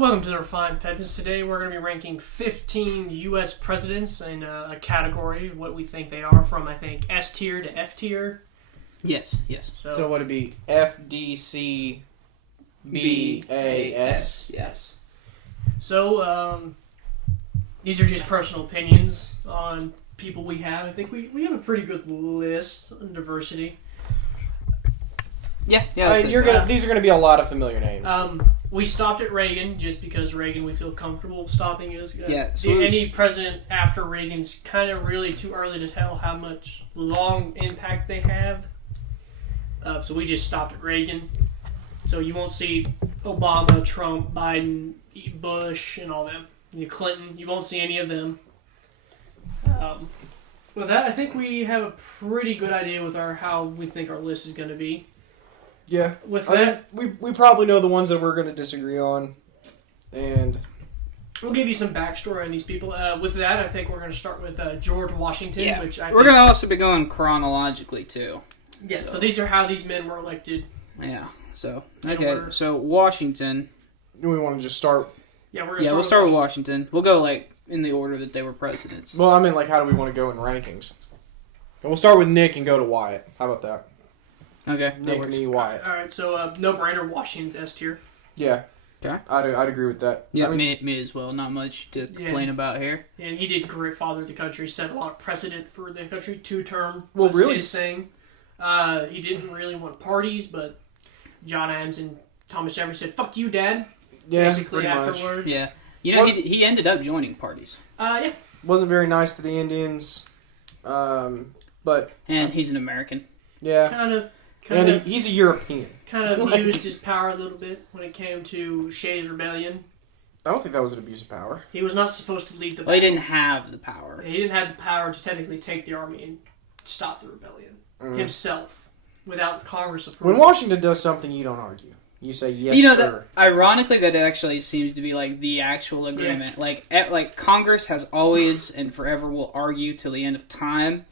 Welcome to the Refined Peasants. Today we're going to be ranking 15 U.S. presidents in a category, what we think they are, from, I think, S tier to F tier. Yes. So would it be F, D, C, B, A, S? Yes. So, these are just personal opinions on people we have. I think we have a pretty good list on diversity. Yeah. These are gonna be a lot of familiar names. We stopped at Reagan just because Reagan we feel comfortable stopping is. So any president after Reagan's kind of really too early to tell how much long impact they have. So we just stopped at Reagan. So you won't see Obama, Trump, Biden, Bush, and all them. Clinton, you won't see any of them. With that, I think we have a pretty good idea with how we think our list is going to be. Yeah. With that, we probably know the ones that we're going to disagree on, and we'll give you some backstory on these people. With that, I think we're going to start with George Washington, which we're going to also be going chronologically too. Yeah. So these are how these men were elected. Yeah. So so Washington. Do we want to just start? Yeah, we'll start with Washington. We'll go in the order that they were presidents. Well, I mean, how do we want to go in rankings? We'll start with Nick and go to Wyatt. How about that? Okay. Nick, me, Wyatt. All right. So no brainer, Washington's S tier. Yeah. Okay. I'd agree with that. Yeah, me as well. Not much to complain about here. And he did great father of the country. Set a lot of precedent for the country. 2-term was his thing. He didn't really want parties, but John Adams and Thomas Jefferson said, "Fuck you, Dad." Yeah, basically afterwards. Much. Yeah. He ended up joining parties. Yeah. Wasn't very nice to the Indians, but... And he's an American. Yeah. Kind of. He's a European. Kind of used his power a little bit when it came to Shays' Rebellion. I don't think that was an abuse of power. He was not supposed to lead the battle. Well, he didn't have the power. He didn't have the power to technically take the army and stop the rebellion himself without Congress approval. When Washington does something, you don't argue. You say, yes, sir. Ironically, that actually seems to be the actual agreement. Yeah. Congress has always and forever will argue till the end of time,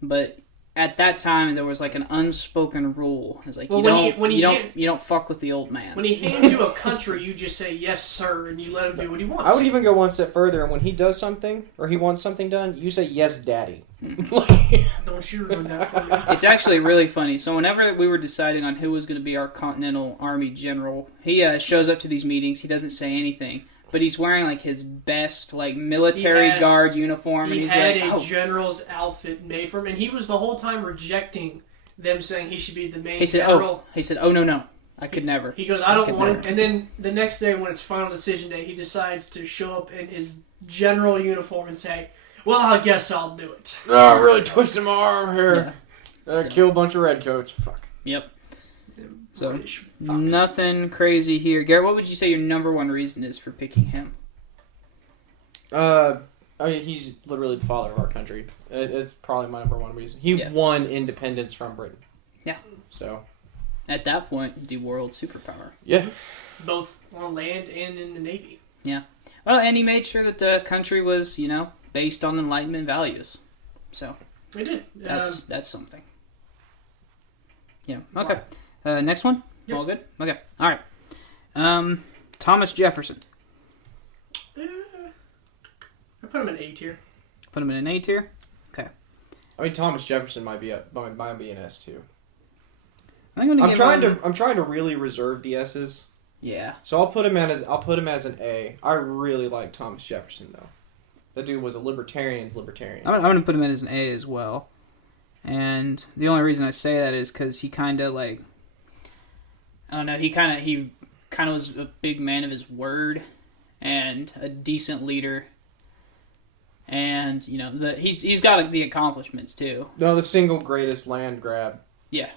but at that time there was an unspoken rule. It's you don't fuck with the old man. When he hands you a country, you just say yes, sir, and you let him do what he wants. I would even go one step further, and when he does something or he wants something done, you say yes, daddy. Don't you ruin that for me. It's actually really funny. So whenever we were deciding on who was going to be our Continental Army general, he shows up to these meetings. He doesn't say anything, but he's wearing his best military guard uniform. He and had a general's outfit made for him, and he was the whole time rejecting them saying he should be the main general. He said, "Oh no, I could never." He goes, "I don't want it." And then the next day, when it's final decision day, he decides to show up in his general uniform and say, "Well, I guess I'll do it." Oh, I really twisted my arm here. Yeah. Kill a bunch of redcoats. Fuck. Yep. So, nothing crazy here. Garrett, what would you say your number one reason is for picking him? He's literally the father of our country. It's probably my number one reason. He won independence from Britain. Yeah. So, at that point, the world superpower. Yeah. Both on land and in the Navy. Yeah. Well, and he made sure that the country was, based on Enlightenment values. So, he did. That's something. Yeah. Okay. Next one? Yep. All good? Okay. All right. Thomas Jefferson. I put him in A tier. Put him in an A tier? Okay. I mean, Thomas Jefferson might be an S too. I'm trying to really reserve the S's. Yeah. So I'll put him as an A. I really like Thomas Jefferson though. That dude was a libertarian's libertarian. I'm going to put him in as an A as well. And the only reason I say that is because he kind of I don't know, he kind of was a big man of his word and a decent leader. And, he's got the accomplishments too. No, the single greatest land grab. Yeah.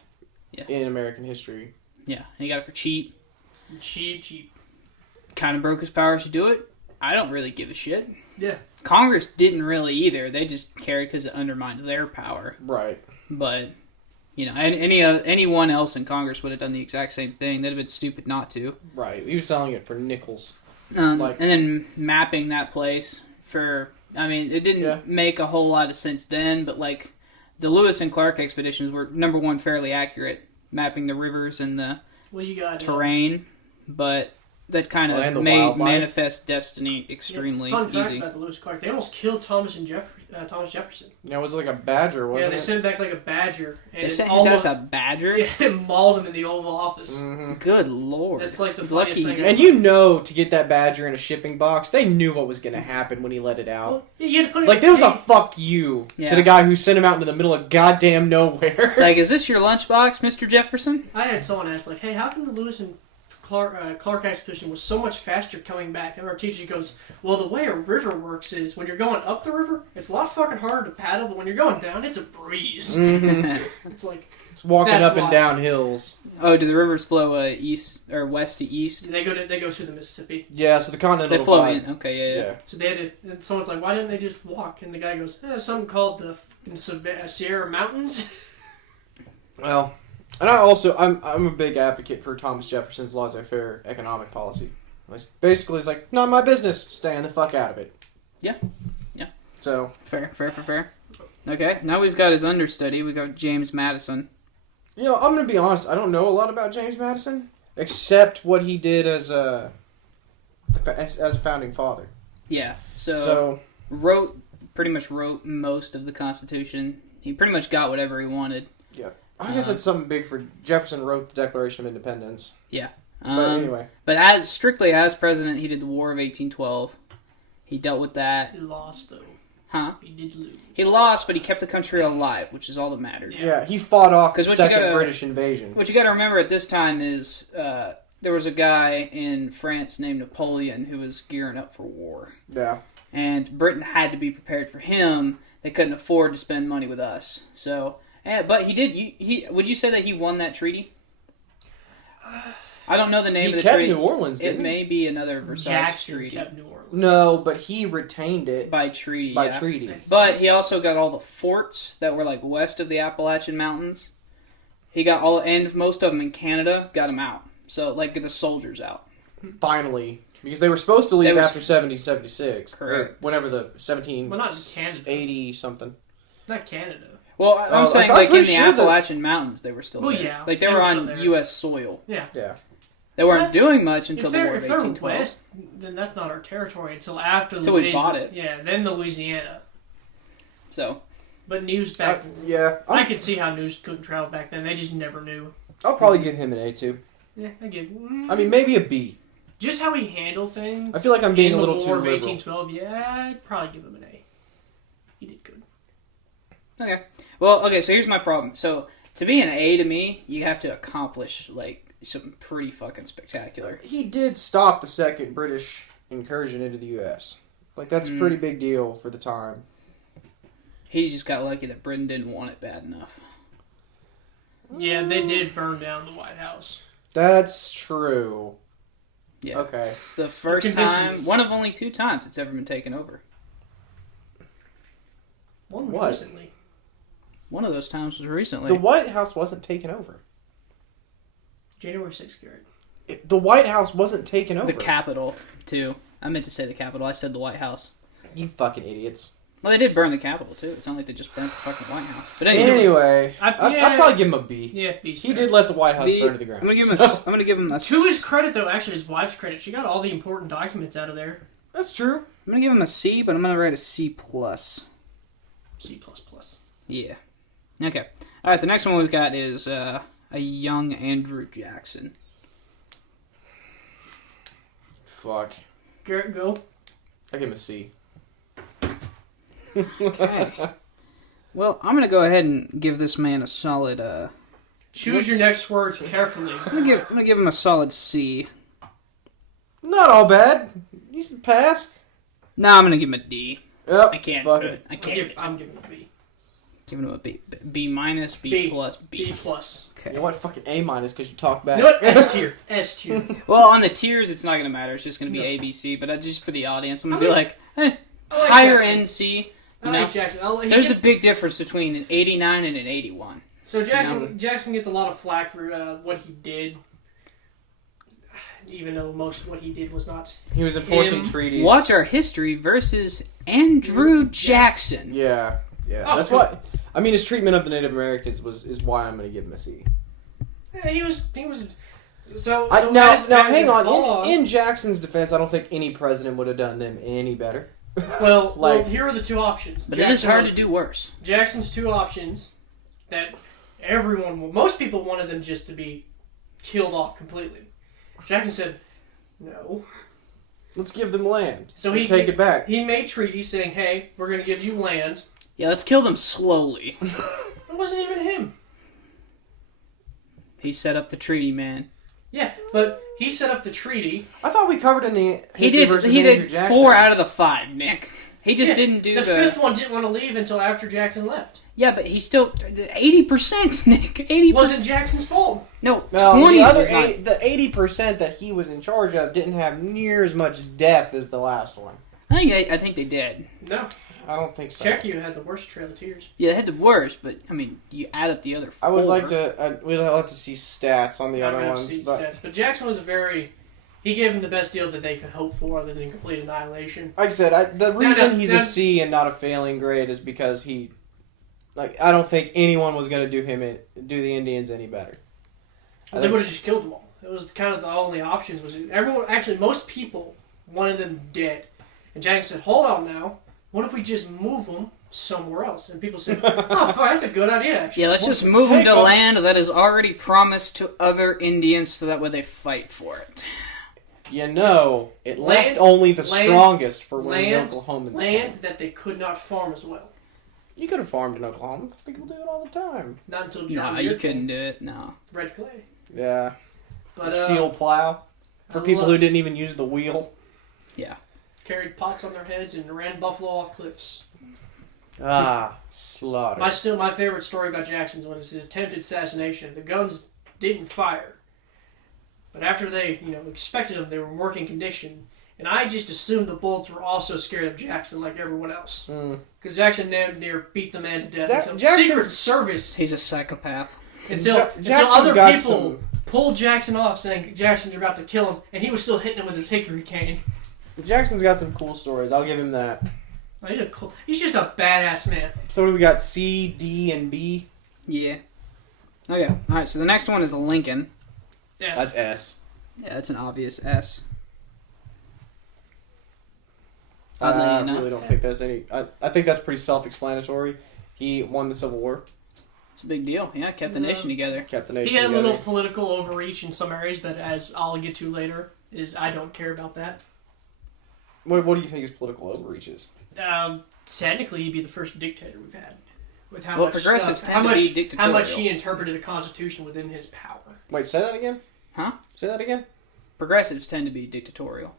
In American history. Yeah. And he got it for cheap. Cheap. Kind of broke his powers to do it. I don't really give a shit. Yeah. Congress didn't really either. They just cared because it undermined their power. Right. But, anyone else in Congress would have done the exact same thing. They'd have been stupid not to. Right. He was selling it for nickels. And then mapping that place for... it didn't make a whole lot of sense then, but, the Lewis and Clark expeditions were, number one, fairly accurate, mapping the rivers and the terrain. But that kind And of the made wildlife. manifest destiny extremely Fun fact easy. about the Lewis Clark: they almost killed Thomas Jefferson. Yeah, it was like a badger, Yeah, wasn't they it? sent back like a badger, and They it sent his almost ass a badger? it mauled him in the Oval Office. Mm-hmm. Good lord. That's like the Lucky funniest he thing. did. And you know, to get that badger in a shipping box, they knew what was going to happen when he let it out. Well, you had to put it Like, in there was a cage. fuck you Yeah. to the guy who sent him out into the middle of goddamn nowhere. It's like, is this your lunchbox, Mr. Jefferson? I had someone ask, like, hey, how come the Lewis and Clark expedition was so much faster coming back? And our teacher goes, well, the way a river works is when you're going up the river, it's a lot fucking harder to paddle, but when you're going down, it's a breeze. It's like, It's walking That's up and why. down hills. Oh, do the rivers flow east or west to east? they go through the Mississippi. Yeah, so the continental They flow divide. in. Okay, yeah. So they had to, and someone's like, why didn't they just walk? And the guy goes, something called the Sierra Mountains. Well, and I'm a big advocate for Thomas Jefferson's laissez-faire economic policy. Like, basically, it's like, not my business. Staying the fuck out of it. Yeah. Yeah. So, Fair. Okay, now we've got his understudy. We got James Madison. you know, I'm gonna be honest. I don't know a lot about James Madison except what he did as a founding father. Yeah. So Pretty much wrote most of the Constitution. He pretty much got whatever he wanted. yeah, I guess that's something big for Jefferson. Wrote the Declaration of Independence. Yeah. But anyway, But as strictly as president, he did the War of 1812. He dealt with that. He lost, though. Huh? He did lose. He lost, but he kept the country alive, which is all that mattered. yeah, he fought off the 'Cause what you second gotta- British invasion. What you got to remember at this time is there was a guy in France named Napoleon who was gearing up for war. Yeah, And Britain had to be prepared for him. They couldn't afford to spend money with us. So, but he did. He would you say that he won that treaty? I don't know the name he of the kept treaty. New Orleans. It Didn't he? may be another Versailles Jackson treaty kept New Orleans. No, but he retained it by treaty. by yeah. treaty. But he also got all the forts that were like west of the Appalachian Mountains. He got all, and most of them in Canada, got them out. So, like, get the soldiers out. Finally, because they were supposed to leave They was- after 1776. Correct. Whenever the 1780 Well, not in Canada. something. Not Canada. Well, I'm Oh, saying, I'm like, in pretty the sure that- Appalachian Mountains, they were still Well, there. yeah, Like, they they were were still on there. U.S. soil. Yeah. Yeah. They weren't Well, doing much until If the War they're, of if they're 1812. west, then that's not our territory until after Until we Louisiana. bought it. Yeah, then the Louisiana. So, But news back... Yeah. I could see how news couldn't travel back then. They just never knew. I'll probably give him an A too. Yeah, I give... I mean, maybe a B. Just how he handled things. I feel like I'm being in a little the too War of liberal. 1812, yeah, I'd probably give him an A. He did good. okay. Well, okay, so here's my problem. So, to be an A to me, you have to accomplish, like, something pretty fucking spectacular. He did stop the second British incursion into the U.S. Like, that's a pretty big deal for the time. He just got lucky that Britain didn't want it bad enough. Yeah, they did burn down the White House. That's true. Yeah. Okay. It's the first convincing time, me. one of only 2 times it's ever been taken over. One was What? recently. One of those times was recently. The White House wasn't taken over. January 6th, Garrett. The White House wasn't taken over. The Capitol, too. I meant to say the Capitol. I said the White House. You fucking idiots. Well, they did burn the Capitol, too. It's not like they just burnt the fucking White House. But anyway, Anyway, yeah. I'd probably give him a B. Yeah, B. He did let the White House burn to the ground. I'm gonna give him a. To his credit, though, actually, his wife's credit, she got all the important documents out of there. That's true. I'm gonna give him a C, but I'm gonna rate a C plus. C++. Yeah. Okay. All right. The next one we've got is a young Andrew Jackson. Fuck. Garrett, go. I give him a C. Okay. Well, I'm gonna go ahead and give this man a solid. Choose your next words carefully. I'm gonna give him a solid C. Not all bad. He's passed. Nah, I'm gonna give him a D. Yep. I can't. Fuck it. I can't. I'm giving it a B. Giving him a B. B minus, B B. plus, B. B plus. You Okay. know what? Fucking A minus because you talk back. You know what? S tier. S tier. Well, on the tiers, it's not gonna matter. It's just gonna be No. A, B, C. But just for the audience, I'm I gonna be like- like, I like higher Jackson. end C. I You know? like Jackson. There's a big difference between an 89 and an 81. So Jackson gets a lot of flack for what he did, even though most of what he did was not. He was enforcing Him. treaties. Watch our history versus Andrew Jackson. Yeah. Yeah. Oh, That's cool. why. I mean, his treatment of the Native Americans is why I'm going to give him a C. Yeah, he was Now, hang on. In Jackson's defense, I don't think any president would have done them any better. Well, here are the two options. But it is hard to do worse. Jackson's two options that most people wanted them just to be killed off completely. Jackson said, no. Let's give them land. So take it back. He made treaties saying, hey, we're going to give you land. Yeah, let's kill them slowly. It wasn't even him. He set up the treaty, man. Yeah, but he set up the treaty. I thought we covered in the He did 4 out of the 5, Nick. He just didn't do the fifth one didn't want to leave until after Jackson left. Yeah, but he still 80%, Nick. 80% wasn't Jackson's fault. No, 20. The 80% that he was in charge of didn't have near as much depth as the last one. I think they did. No, I don't think so. Czechia had the worst Trail of Tears. Yeah, they had the worst, but I mean, you add up the other 4. I would like to. We'd like to see stats on the other ones, but Jackson was he gave him the best deal that they could hope for, other than complete annihilation. Like I said, the reason he's a C and not a failing grade is because I don't think anyone was going to do the Indians any better. They would have just killed them all. It was kind of the only options. Most people wanted them dead. And Jackson said, hold on now. What if we just move them somewhere else? And people said, oh, fuck, that's a good idea, actually. Yeah, let's just move them to land that is already promised to other Indians so that way they fight for it. It left only the strongest for when the Oklahomans land that they could not farm as well. You could have farmed in Oklahoma. People do it all the time. Not until John Deere. No, you couldn't do it, no. Red clay. Yeah. But, steel plow. For people who didn't even use the wheel. Yeah. Carried pots on their heads and ran buffalo off cliffs. Slaughter. My favorite story about Jackson's one is his attempted assassination. The guns didn't fire. But after they, expected them, they were in working condition. And I just assumed the bullets were also scared of Jackson like everyone else. Because Jackson near beat the man to death. Secret Service. He's a psychopath. Until other people pulled Jackson off saying, Jackson, you're about to kill him. And he was still hitting him with his hickory cane. Jackson's got some cool stories. I'll give him that. He's just a badass man. So we got C, D, and B? Yeah. Okay. Alright, so the next one is the Lincoln. S. That's S. Yeah, that's an obvious S. I really don't think that's any... I think that's pretty self-explanatory. He won the Civil War. It's a big deal. Yeah, kept the nation together. He had a little political overreach in some areas, but as I'll get to later, I don't care about that. What do you think his political overreach is? Technically, he'd be the first dictator we've had. With how much progressives tend to be dictatorial. How much he interpreted the Constitution within his power. Wait, say that again? Huh? Say that again? Progressives tend to be dictatorial.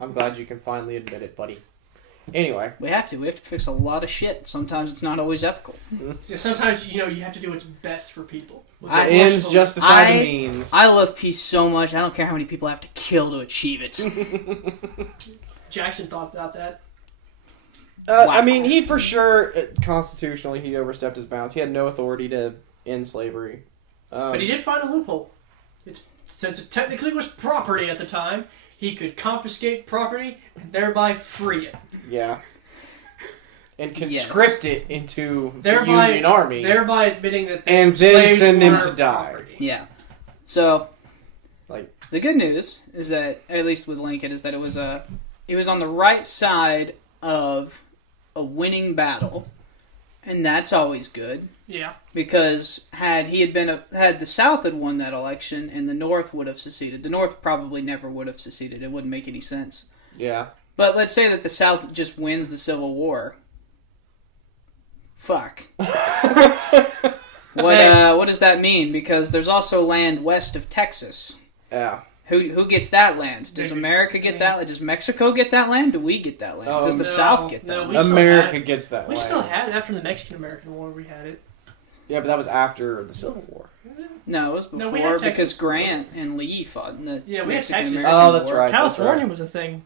I'm glad you can finally admit it, buddy. Anyway. We have to fix a lot of shit. Sometimes it's not always ethical. Yeah, sometimes, you have to do what's best for people. The ends justify the means. I love peace so much, I don't care how many people I have to kill to achieve it. Jackson thought about that. Wow. I mean, he for sure, constitutionally, he overstepped his bounds. He had no authority to end slavery. But he did find a loophole. Since it technically was property at the time, he could confiscate property and thereby free it. Yeah. And conscript it into the Union Army. Thereby admitting that and then send them to die. Property. Yeah. So, the good news is that, at least with Lincoln, is that he was on the right side of a winning battle. And that's always good. Yeah. Because had the South had won that election and the North would have seceded, the North probably never would have seceded. It wouldn't make any sense. Yeah. But let's say that the South just wins the Civil War. Fuck. What does that mean? Because there's also land west of Texas. Yeah. Who gets that land? Does America get that land? Does Mexico get that land? Do we get that land? Does the South get that land? America gets that land. We still had it after the Mexican-American War. We had it. Yeah, but that was after the Civil War. No, it was before because Grant and Lee fought in the Mexican-American War. Oh, that's right. California was a thing.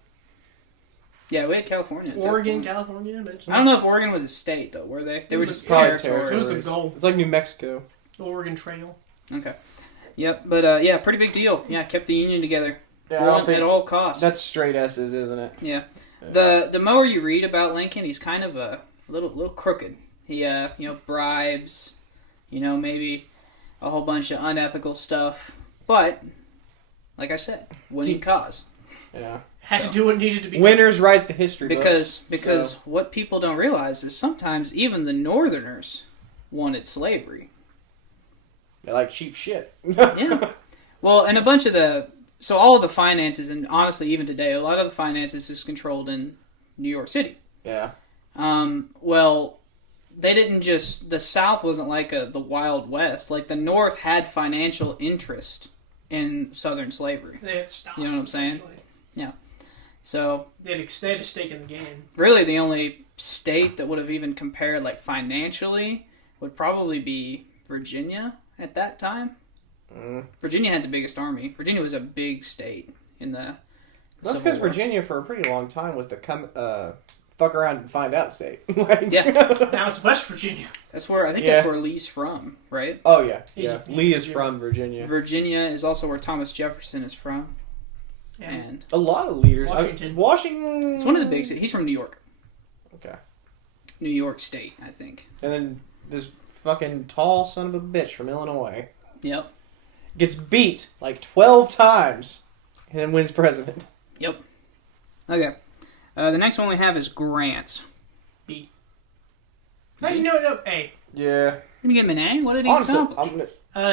Yeah, we had California. Oregon, California. I don't know if Oregon was a state, though, were they? They were just probably territories. It was the goal. It's like New Mexico. The Oregon Trail. Okay. Yep, but pretty big deal. Yeah, kept the Union together. Yeah, at all costs. That's straight S's, isn't it? Yeah. The more you read about Lincoln, he's kind of a little crooked. He bribes, maybe a whole bunch of unethical stuff. But, like I said, winning cause. Yeah. Had to do what needed to be done. Winners write the history books. Because what people don't realize is sometimes even the Northerners wanted slavery. They like cheap shit. Yeah. Well, and a bunch of so all of the finances, and honestly even today, a lot of the finances is controlled in New York City. Yeah. Well, they didn't just, the South wasn't like the Wild West. Like the North had financial interest in Southern slavery. They had stocks, you know what I'm saying? essentially. Yeah. So They had a stake in the game. really the only state that would have even compared like financially would probably be Virginia at that time. Virginia had the biggest army. Virginia was a big state in the That's because Virginia for a pretty long time was the fuck around and find out state. Like, yeah. Now it's West Virginia. That's where that's where Lee's from, right? Oh yeah. He's Lee is from Virginia. Virginia is also where Thomas Jefferson is from. Yeah. And a lot of leaders. Washington. Washington. it's one of the big cities. He's from New York. Okay. New York State, I think. And then this fucking tall son of a bitch from Illinois Yep. gets beat like 12 times and then wins president. Yep. Okay. The next one we have is Grant. B. Actually, no, A. Yeah. Can you give him an A? What did he Honestly, accomplish?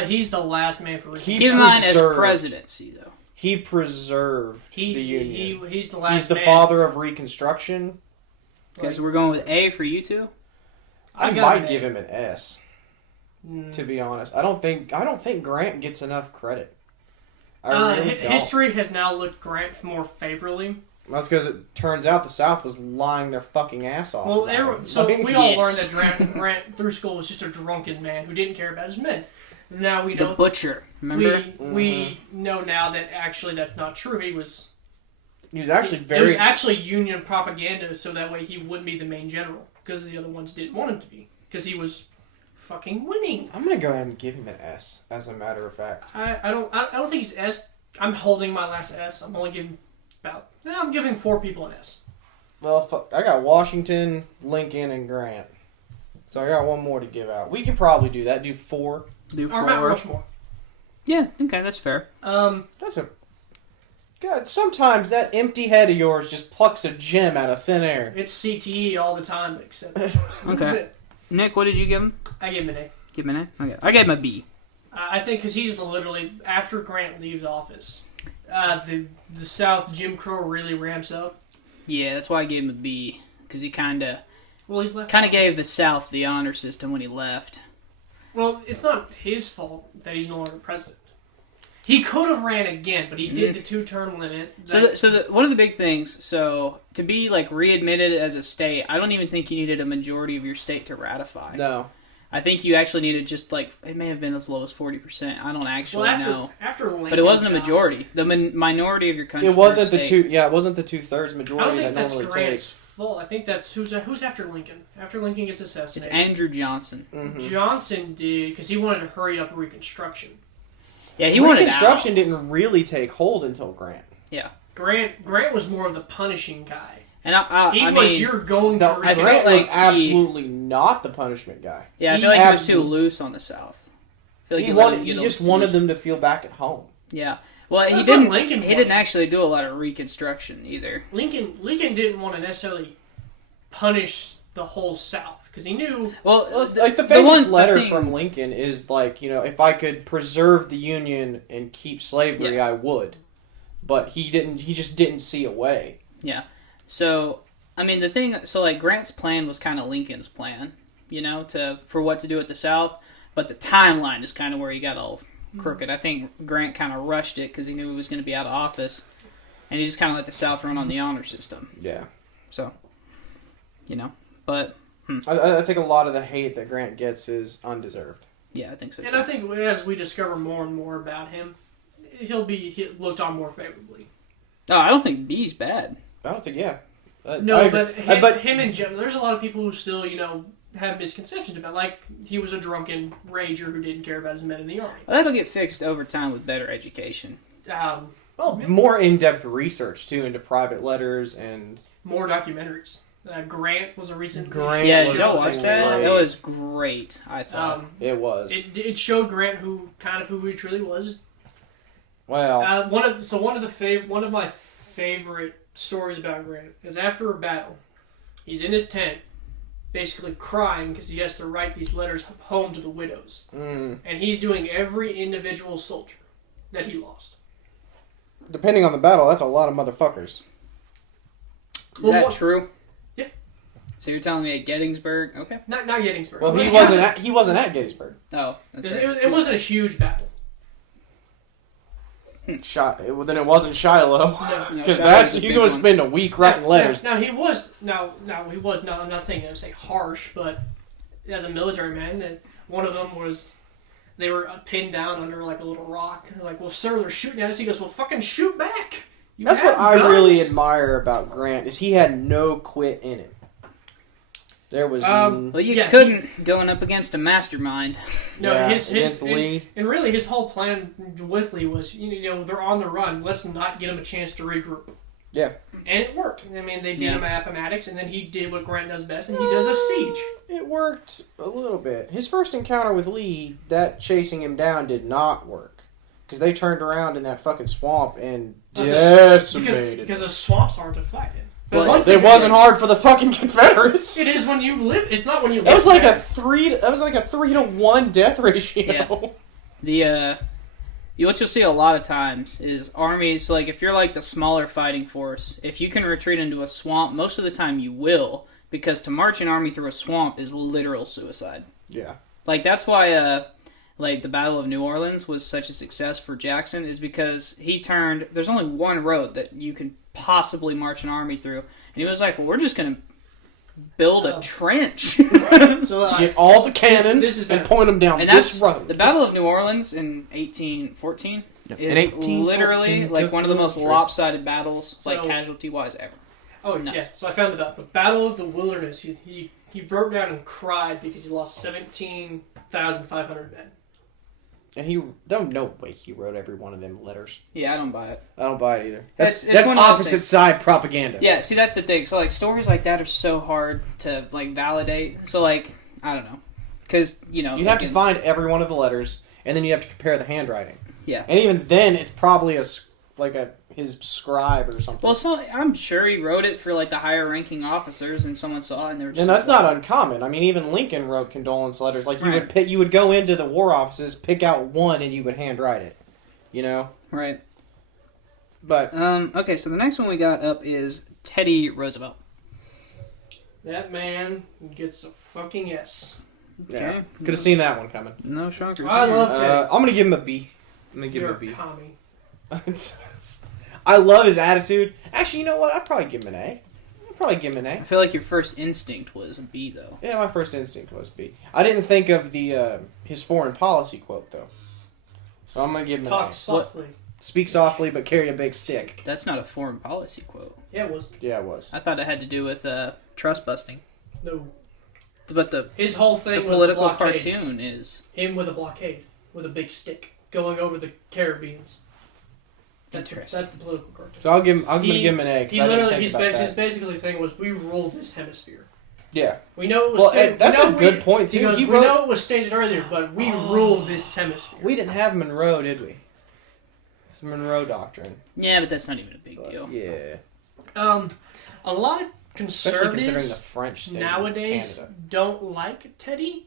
He's the last man for Reconstruction. Give mine as presidency, though. He preserved the Union. He's the last He's the man. father of Reconstruction. Okay, so we're going with A for you two? I got might an give A. him an S. To be honest, I don't think Grant gets enough credit. I really don't. History has now looked Grant more favorably. That's because it turns out the South was lying their fucking ass off. Well, we all learned Yes. that Grant through school was just a drunken man who didn't care about his men. Now we know The butcher, remember? we know now that actually that's not true. He was actually It very. was actually Union propaganda, so that way he wouldn't be the main general because the other ones didn't want him to be because he was fucking winning. I'm gonna go ahead and give him an S. As a matter of fact, I don't think he's S. I'm holding my last S. I'm only giving I'm giving 4 people an S. well, fuck, I got Washington, Lincoln, and Grant. So I got one more to give out. We could probably do that. Do 4. Do Or Mount 4. Rushmore. Yeah, okay, that's fair. That's a. God, sometimes that empty head of yours just plucks a gem out of thin air. It's CTE all the time, except Okay. Nick, what did you give him? I gave him an A. Give him an A? Okay. I gave him a B. I think because he's literally after Grant leaves office, the South Jim Crow really ramps up. Yeah, that's why I gave him a B. Because he kind of Well, he left. gave the South the honor system when he left. Well, it's not his fault that he's no longer president. He could have ran again, but he did the 2-term limit. One of the big things, so to be like readmitted as a state, I don't even think you needed a majority of your state to ratify. No. I think you actually needed just like, it may have been as low as 40%. I don't actually know. After Lincoln, But it wasn't a majority. The minority of your country. It wasn't the two. Yeah, it wasn't the 2/3 I majority don't think that that's normally Grant's takes. fault. I think that's who's after Lincoln. After Lincoln gets It's assassinated, Andrew Johnson. Mm-hmm. Johnson did because he wanted to hurry up Reconstruction. Yeah, he wanted out. Reconstruction didn't really take hold until Grant. Yeah. Grant was more of the punishing guy. And You're going No, to. I felt Grant was like absolutely not the punishment guy. Yeah, I He feel like he was too absolutely- loose on the South. I feel like He just wanted them to feel back at home. Yeah. Well, he That's didn't. what Lincoln He wanted. didn't actually do a lot of Reconstruction either. Lincoln didn't want to necessarily punish the whole South because he knew. Well, Like the famous letter thing- from Lincoln is like, if I could preserve the Union and keep slavery, Yeah. I would. But he didn't. He just didn't see a way. Yeah. So, I mean, the thing, so like Grant's plan was kind of Lincoln's plan, for what to do at the South, but the timeline is kind of where he got all crooked. I think Grant kind of rushed it because he knew he was going to be out of office, and he just kind of let the South run on the honor system. Yeah. So, but I think a lot of the hate that Grant gets is undeserved. yeah, I think so too. And I think as we discover more and more about him, he'll be looked on more favorably. No, I don't think B's bad. I don't think. Yeah. No, but him in general, there's a lot of people who still, have misconceptions about. Like he was a drunken rager who didn't care about his men in the army. Well, that'll get fixed over time with better education. Well, more in-depth research too into private letters and More documentaries. Grant was a recent. Grant Yeah, was did y'all watch that? great. That was great, I thought. It was. It showed Grant who he truly was. Well, one of my favorite stories about Grant is after a battle, he's in his tent, basically crying because he has to write these letters home to the widows, and he's doing every individual soldier that he lost. depending on the battle, that's a lot of motherfuckers. Is that true? Yeah. So you're telling me at Gettysburg? Okay. Not Gettysburg. Well, he wasn't at Gettysburg. Oh, that's right. It wasn't a huge battle. Then it wasn't Shiloh, No. because Shiloh's that's a you're big going to one. spend a week writing letters. Now he was. No, I'm not saying to say harsh, but as a military man, that one of them was. They were pinned down under like a little rock. They're like, well, sir, they're shooting at us. He goes, well, fucking shoot back. You That's what have I guns. really admire about Grant is he had no quit in him. There was Well, you couldn't going up against a mastermind. No, against Lee. And really his whole plan with Lee was, they're on the run. Let's not get them a chance to regroup. Yeah. And it worked. I mean, they beat him at Appomattox, and then he did what Grant does best, and he does a siege. It worked a little bit. His first encounter with Lee, that chasing him down did not work. Because they turned around in that fucking swamp and decimated. Because the swamp's hard to fight in. Well, it wasn't hard for the fucking Confederates. It is when you live. It's not when you live. That was like there. That was like a 3-to-1 death ratio. Yeah. What you'll see a lot of times is armies, like if you're like the smaller fighting force, if you can retreat into a swamp, most of the time you will, because to march an army through a swamp is literal suicide. Yeah. Like that's why like the Battle of New Orleans was such a success for Jackson, is because there's only one road that you can possibly march an army through, and he was like, well, we're just going to build a trench. So, get all the cannons and point them down this road. The Battle of New Orleans in 1814 is literally like one of the most lopsided battles, like casualty-wise, ever. Oh, yeah. So I found out the Battle of the Wilderness. He broke down and cried because he lost 17,500 men. And no way he wrote every one of them letters. Yeah, I don't buy it. I don't buy it either. It's That's one of those opposite things. side propaganda. Yeah, see, that's the thing. So, like, stories like that are so hard to, like, validate. So, like, I don't know. Because, You'd have to find every one of the letters, and then you'd have to compare the handwriting. Yeah. And even then, it's probably his scribe or something. Well, so I'm sure he wrote it for, like, the higher-ranking officers, and someone saw it, and they were just... And that's not uncommon. I mean, even Lincoln wrote condolence letters. Like, you would go into the war offices, pick out one, and you would handwrite it. Right. But... okay, so the next one we got up is Teddy Roosevelt. That man gets a fucking S. Yeah. Okay. Could have seen that one coming. No shockers. I love Teddy. I'm going to give him a B. I'm going to give You're him a B. a commie. I love his attitude. Actually, you know what? I'd probably give him an A. I feel like your first instinct was a B, though. Yeah, my first instinct was B. I didn't think of the his foreign policy quote, though. So I'm going to give him an A. Talk softly. Speak softly, but carry a big stick. That's not a foreign policy quote. Yeah, it was. Yeah, it was. I thought it had to do with trust busting. No. But his whole thing the was political blockades. cartoon is... Him with a blockade, with a big stick, going over the Caribbeans. That's the political cartoon. So I'm going to give him an A. He literally, his basically thing was, we rule this hemisphere. Yeah. We know it was stated. That's a good point, too. He goes, we know it was stated earlier, but we rule this hemisphere. We didn't have Monroe, did we? It's Monroe Doctrine. Yeah, but that's not even a big deal. Yeah. A lot of Especially considering the conservatives French state nowadays Canada. don't like Teddy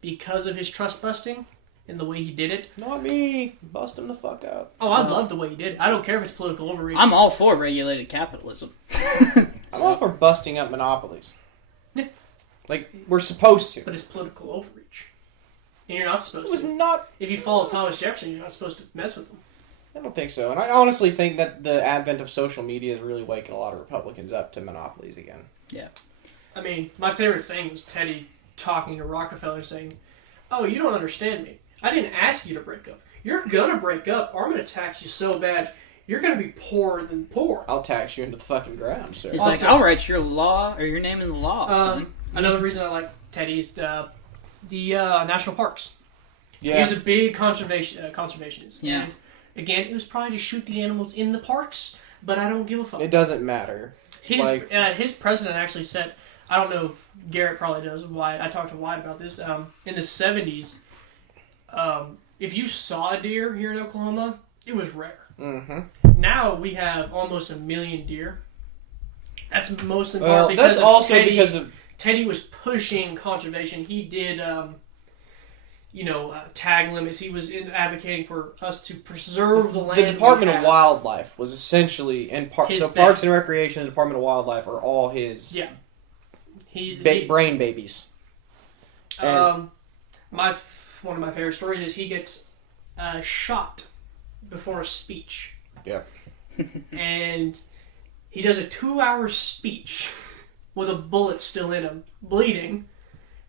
because of his trust busting and the way he did it. Not me. Bust him the fuck out. Oh, I love the way he did it. I don't care if it's political overreach. I'm all for regulated capitalism. I'm all for busting up monopolies. Yeah. Like, we're supposed to. But it's political overreach. And you're not supposed It was to. not... If you follow Thomas Jefferson, you're not supposed to mess with him. I don't think so. And I honestly think that the advent of social media is really waking a lot of Republicans up to monopolies again. Yeah. I mean, my favorite thing was Teddy talking to Rockefeller saying, oh, you don't understand me. I didn't ask you to break up. You're gonna break up, or I'm gonna tax you so bad, you're gonna be poorer than poor. I'll tax you into the fucking ground, sir. It's like, I'll write your law, or your name in the law, son. Another reason I like Teddy's the national parks. Yeah. He was a big conservationist. Yeah. And again, it was probably to shoot the animals in the parks, but I don't give a fuck. It doesn't matter. His president actually said, I don't know if Garrett probably knows why. I talked to White about this. In the 70s, if you saw a deer here in Oklahoma, it was rare. Mm-hmm. Now we have almost 1 million deer. That's most in part Well, because that's of also Teddy. because of Teddy was pushing conservation. He did, tag limits. He was advocating for us to preserve the land. the Department of Wildlife was essentially His Parks and Recreation and the Department of Wildlife are all his brain babies. And one of my favorite stories is he gets shot before a speech. Yeah. And he does a 2-hour speech with a bullet still in him, bleeding,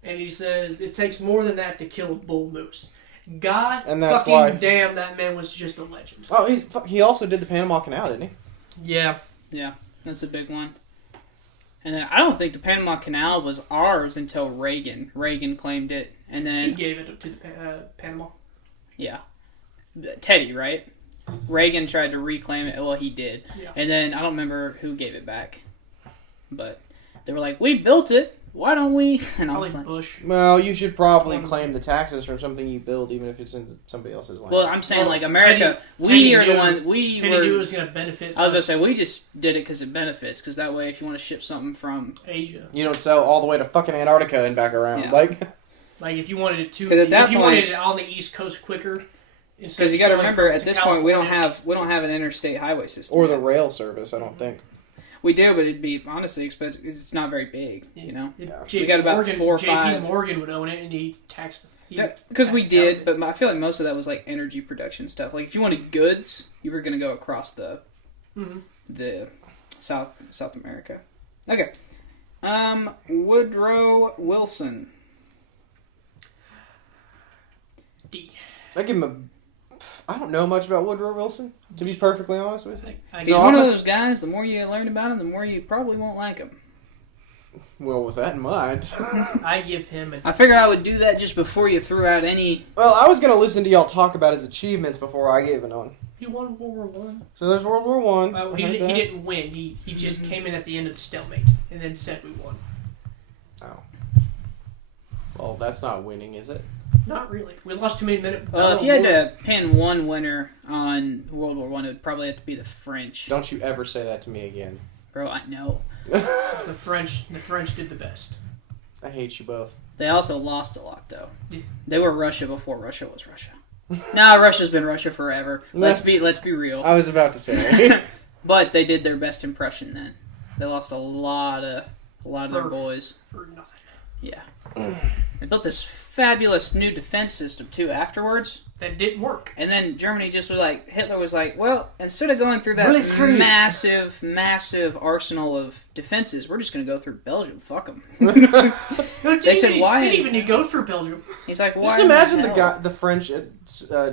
and he says it takes more than that to kill a bull moose. God damn, that man was just a legend. Oh, he also did the Panama Canal, didn't he? Yeah. Yeah, that's a big one. And then I don't think the Panama Canal was ours until Reagan. Reagan claimed it, and then he gave it to the Panama. Yeah, Teddy, right? Reagan tried to reclaim it. Well, he did, and then I don't remember who gave it back, but they were like, "We built it. Why don't we?" And I was like, Bush. Well, you should probably claim the taxes from something you build, even if it's in somebody else's land. Well, I'm saying like America, Teddy are knew, the one we Teddy were. knew it was going to benefit. I was going to say we just did it because it benefits. Because that way, if you want to ship something from Asia, you don't sell all the way to fucking Antarctica and back around. Yeah. Like if you wanted it to, wanted it on the East Coast quicker. Because you got to remember, at this point, we don't have an interstate highway system or the rail service. I don't think. We do, but it'd be honestly expensive. It's not very big, you know. Yeah. We got about 4 or 5. JP Morgan would own it, and he taxed. Because we did, but I feel like most of that was like energy production stuff. Like if you wanted goods, you were going to go across the South America. Okay, Woodrow Wilson. I give him a. I don't know much about Woodrow Wilson, to be perfectly honest with you. He's one of those guys, the more you learn about him, the more you probably won't like him. Well, with that in mind. I give him I figured I would do that just before you threw out any... Well, I was going to listen to y'all talk about his achievements before I gave it on. He won World War One. So there's World War One. He didn't win. He just came in at the end of the stalemate and then said we won. Oh. Well, that's not winning, is it? Not really. We lost too many minutes. Well, if you had to pin one winner on World War One, it would probably have to be the French. Don't you ever say that to me again. Bro, I know. The French did the best. I hate you both. They also lost a lot, though. Yeah. They were Russia before Russia was Russia. Nah, Russia's been Russia forever. Let's be real. I was about to say. But they did their best impression then. They lost a lot of their boys. For nothing. Yeah. They built this fabulous new defense system, too, afterwards. That didn't work. And then Germany just was like, Hitler was like, well, instead of going through that massive arsenal of defenses, we're just going to go through Belgium. Fuck them. They said, why? Didn't even need to go through Belgium. He's like, why? Just imagine the French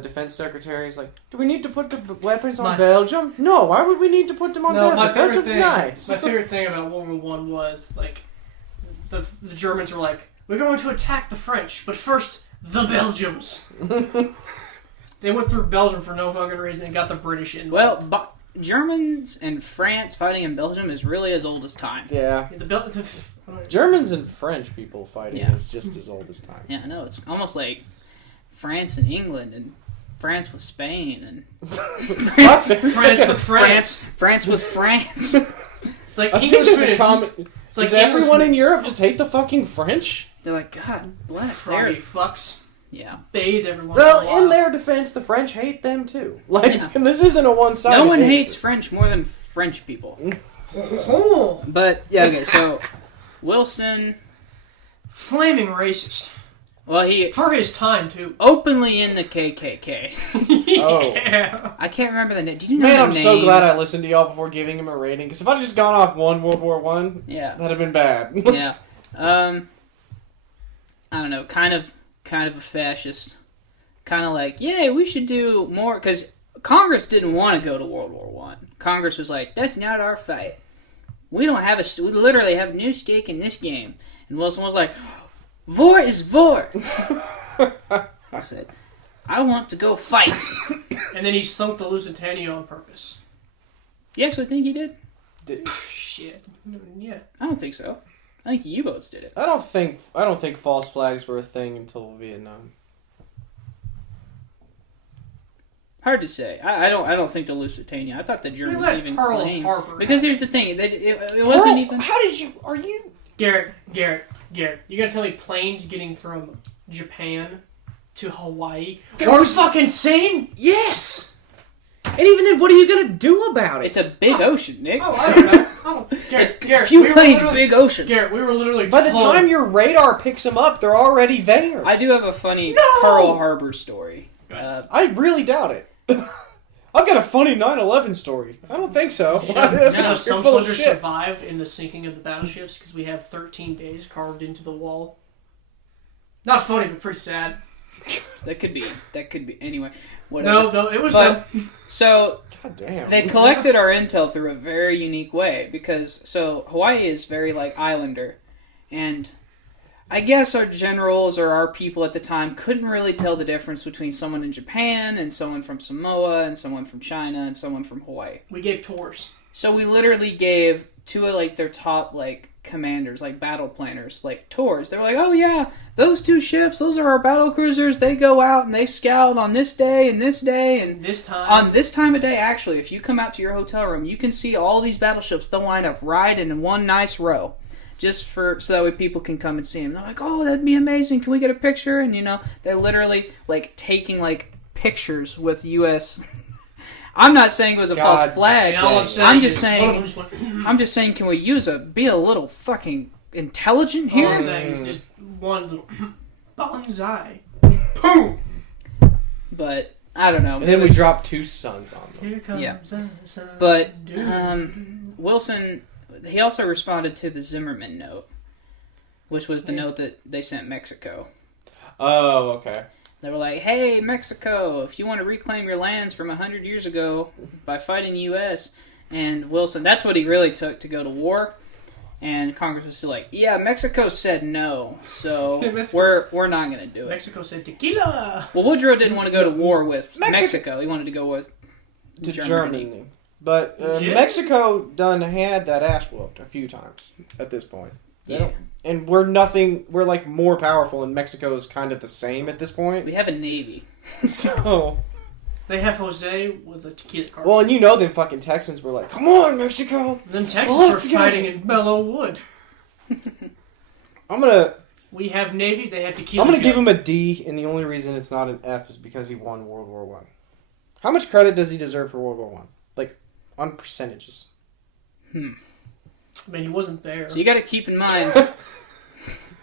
defense secretary is like, do we need to put the weapons on Belgium? No, why would we need to put them on Belgium? Belgium's nice. My favorite thing about World War One was, like, the Germans were like, we're going to attack the French, but first, the Belgians. They went through Belgium for no fucking reason and got the British in. Well, Germans and France fighting in Belgium is really as old as time. Yeah. Germans and French people fighting is just as old as time. Yeah, I know. It's almost like France and England and France with Spain and France with France. France with France. It's like English students. Does everyone in Europe just hate the fucking French? They're like, God bless. They're fucks. Yeah. Bathe everyone. Well, in their defense, the French hate them too. Like, this isn't a one-sided. No one hates French more than French people. But yeah, okay. So Wilson, flaming racist. Well, he for his time too. Openly in the KKK. Oh, yeah. I can't remember the name. Do you know Man, the I'm name? so glad I listened to y'all before giving him a rating. Because if I'd just gone off World War One, that'd have been bad. Yeah. I don't know. Kind of a fascist. Kind of like, yeah, we should do more. Because Congress didn't want to go to World War One. Congress was like, that's not our fight. We literally have no stake in this game. And Wilson was like, war is war. I said, I want to go fight. And then he sunk the Lusitania on purpose. You actually think he did? Shit. Yeah. I don't think so. I think U-boats did it. I don't think false flags were a thing until Vietnam. Hard to say. I don't think the Lusitania. I thought the Germans let even Pearl claimed. Harbor Because here's the thing. It wasn't even... How did you... Are you... Garrett, you gotta tell me planes getting from Japan to Hawaii were fucking sane? Yes! And even then, what are you gonna do about it? It's a big ocean, Nick. Oh, I don't know. Oh, Garrett, few we were planes, literally- big ocean. Garrett, we were literally By the told- time your radar picks them up, they're already there. I do have a funny No! Pearl Harbor story. I really doubt it. I've got a funny 9/11 story. I don't think so. You know, You're some full of soldiers shit. survived in the sinking of the battleships because we have 13 days carved into the wall. Not funny, but pretty sad. That could be. Anyway, whatever. No, it was But, them. so, God damn. they collected our intel through a very unique way. Because, so, Hawaii is very, like, islander. And I guess our generals or our people at the time couldn't really tell the difference between someone in Japan and someone from Samoa and someone from China and someone from Hawaii. We gave tours. So we literally gave two of, like, their top, like, commanders, like, battle planners, like, tours. They were like, oh, yeah, those two ships, those are our battle cruisers. They go out and they scout on this day and this day. And This time. on this time of day, actually, if you come out to your hotel room, you can see all these battleships. They'll line up right in one nice row. Just so that way people can come and see them. They're like, oh, that'd be amazing. Can we get a picture? And, you know, they're literally, like, taking, like, pictures with U.S. I'm not saying it was a false flag. And all I'm saying I'm just is, saying, one of them just went, I'm just saying, can we be a little fucking intelligent all I'm here? saying is just one little bonsai. Boom! But I don't know. And then we dropped 2 suns on them. Here comes Yeah. the sun. But Wilson, he also responded to the Zimmerman note, which was the note that they sent Mexico. Oh, okay. They were like, hey, Mexico, if you want to reclaim your lands from 100 years ago by fighting the U.S., and Wilson, that's what he really took to go to war. And Congress was still like, yeah, Mexico said no, so we're not going to do it. Mexico said tequila! Well, Woodrow didn't want to go to war with Mexico. He wanted to go with Germany. But Yeah. Mexico done had that ass whooped a few times at this point. They Yeah. don't- And we're like more powerful, and Mexico is kind of the same at this point. We have a navy. So, They have Jose with a tequila card. well, and you know them fucking Texans were like, come on, Mexico! Them Texans let's were go. fighting in Bellow Wood. I'm gonna We have Navy, they have tequila. I'm gonna give him a D, and the only reason it's not an F is because he won World War One. How much credit does he deserve for World War One? Like, on percentages. I mean, he wasn't there. So you got to keep in mind...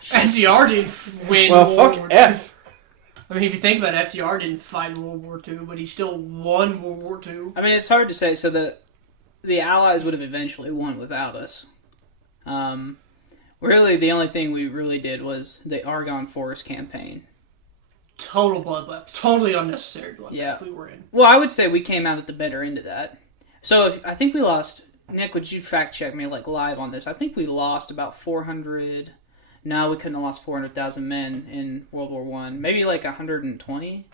FDR didn't win Well, World fuck War F. II. I mean, if you think about it, FDR didn't fight in World War II, but he still won World War II. I mean, it's hard to say. So the Allies would have eventually won without us. Really, the only thing we really did was the Argonne Forest campaign. Total bloodbath. Totally unnecessary bloodbath Yeah. we were in. Well, I would say we came out at the better end of that. So I think we lost... Nick, would you fact check me like live on this? I think we lost about 400... No, we couldn't have lost 400,000 men in World War One. Maybe like 120.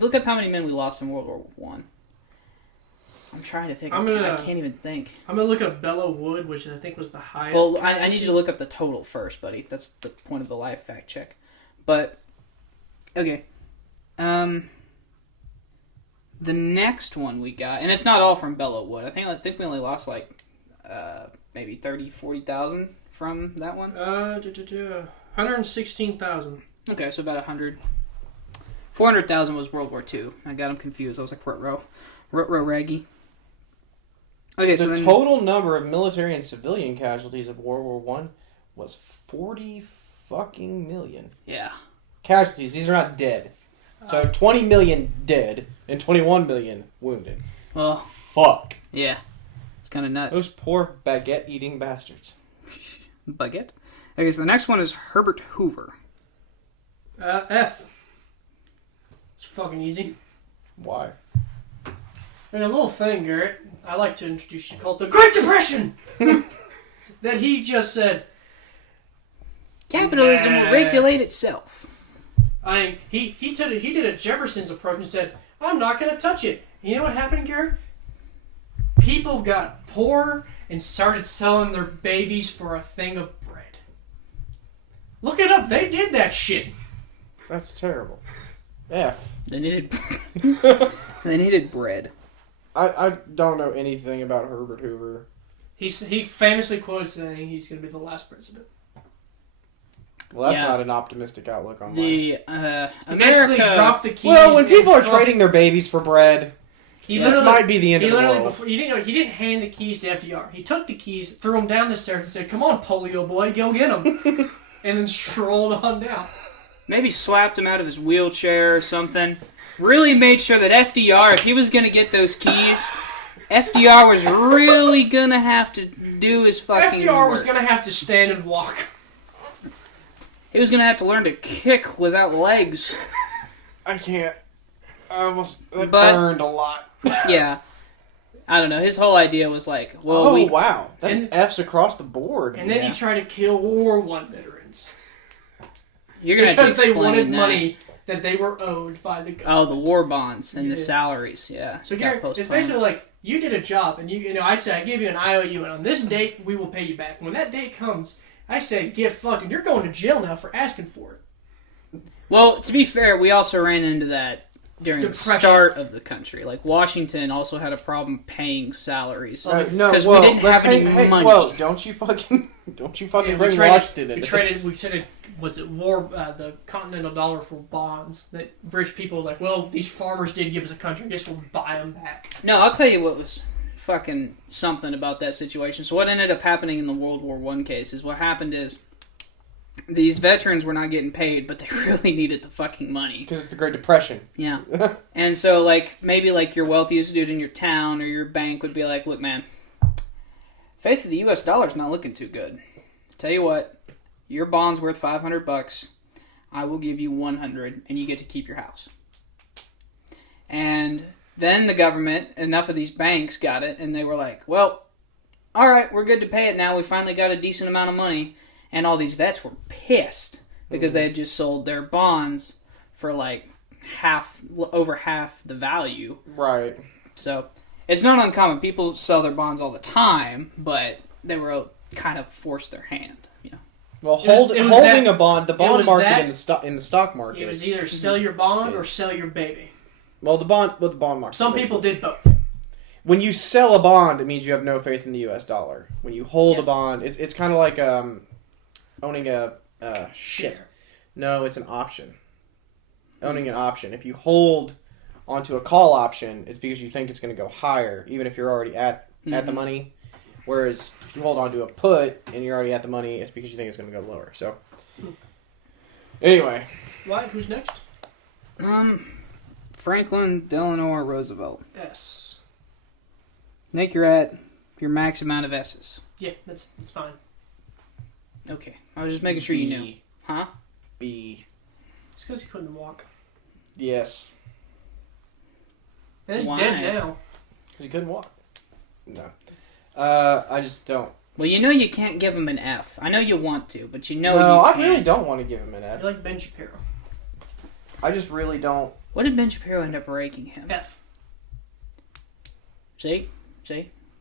Look up how many men we lost in World War One. I'm trying to think. I can't even think. I'm going to look up Bellow Wood, which I think was the highest. Well, I need you to look up the total first, buddy. That's the point of the live fact check. But, okay. The next one we got, and it's not all from Bellow Wood. I think we only lost like maybe 30,000, 40,000 from that one. 116,000. Okay, so about 100. 400,000 was World War II. I got them confused. I was like, ruh-roh, raggy. Okay, so The then... total number of military and civilian casualties of World War One was 40 fucking million. Yeah. Casualties. These are not dead. So 20 million dead and 21 million wounded. Well, Fuck. yeah. It's kind of nuts. Those poor baguette-eating bastards. Baguette. Okay, so the next one is Herbert Hoover. F. It's fucking easy. Why? There's a little thing, Garrett, I like to introduce you called the Great Depression! That he just said, Capitalism will regulate itself. he did a Jefferson's approach and said, I'm not going to touch it. You know what happened, Garrett? People got poorer and started selling their babies for a thing of bread. Look it up. They did that shit. That's terrible. F. They needed bread. I don't know anything about Herbert Hoover. He famously quotes saying he's going to be the last president. Well, that's not an optimistic outlook on life. He America basically dropped the keys. Well, when people are trading their babies for bread, this might be the end of the world. He didn't hand the keys to FDR. He took the keys, threw them down the stairs, and said, "Come on, polio boy, go get them," and then strolled on down. Maybe slapped him out of his wheelchair or something. Really made sure that FDR, if he was going to get those keys, FDR was really going to have to do his fucking FDR was work. going to have to stand and walk. He was going to have to learn to kick without legs. I can't. That burned a lot. Yeah. I don't know. His whole idea was like, well, wow. That's F's across the board. And then he tried to kill World War I veterans. You're gonna because have to they explain wanted that. money that they were owed by the government. Oh, the war bonds and the salaries, yeah. So Garrett, it's basically like, you did a job, and you know, I said, I give you an IOU, and on this date, we will pay you back. When that date comes, I said, get fucked, and you're going to jail now for asking for it. Well, to be fair, we also ran into that during Depression. the start of the country. Like, Washington also had a problem paying salaries. No, because we didn't have any money. Well, don't you fucking bring Washington into this. We traded, the Continental Dollar for bonds. That rich people was like, well, these farmers did give us a country, I guess we'll buy them back. No, I'll tell you what was fucking something about that situation. So what ended up happening in the World War I case is, what happened is, these veterans were not getting paid, but they really needed the fucking money. Because it's the Great Depression. Yeah. And so, like, maybe, like, your wealthiest dude in your town or your bank would be like, look, man, faith of the U.S. dollar's not looking too good. Tell you what, your bond's worth $500. I will give you $100, and you get to keep your house. And then the government, enough of these banks got it, and they were like, well, all right, we're good to pay it now. We finally got a decent amount of money. And all these vets were pissed because they had just sold their bonds for like over half the value. Right. So it's not uncommon. People sell their bonds all the time, but they were kind of forced their hand. You know. Well, holding a bond, the bond market in the stock market. It was either sell your bond or sell your baby. Well, the bond market. Some people did both. When you sell a bond, it means you have no faith in the U.S. dollar. When you hold a bond, it's kind of like owning a shit. No, it's an option. Owning an option. If you hold onto a call option, it's because you think it's going to go higher, even if you're already at the money. Whereas if you hold onto a put and you're already at the money, it's because you think it's going to go lower. So, anyway, Right, who's next? Franklin, Delano, or Roosevelt. S. Nick, you're at your max amount of S's. Yeah, that's fine. Okay, I was just making sure you knew. Huh? B. It's because he couldn't walk. Yes. And he's Why? dead now. Because he couldn't walk. No. I just don't. Well, you know you can't give him an F. I know you want to, but you know No, you I can't. really don't want to give him an F. You're like Ben Shapiro. I just really don't. What did Ben Shapiro end up ranking him? F. See?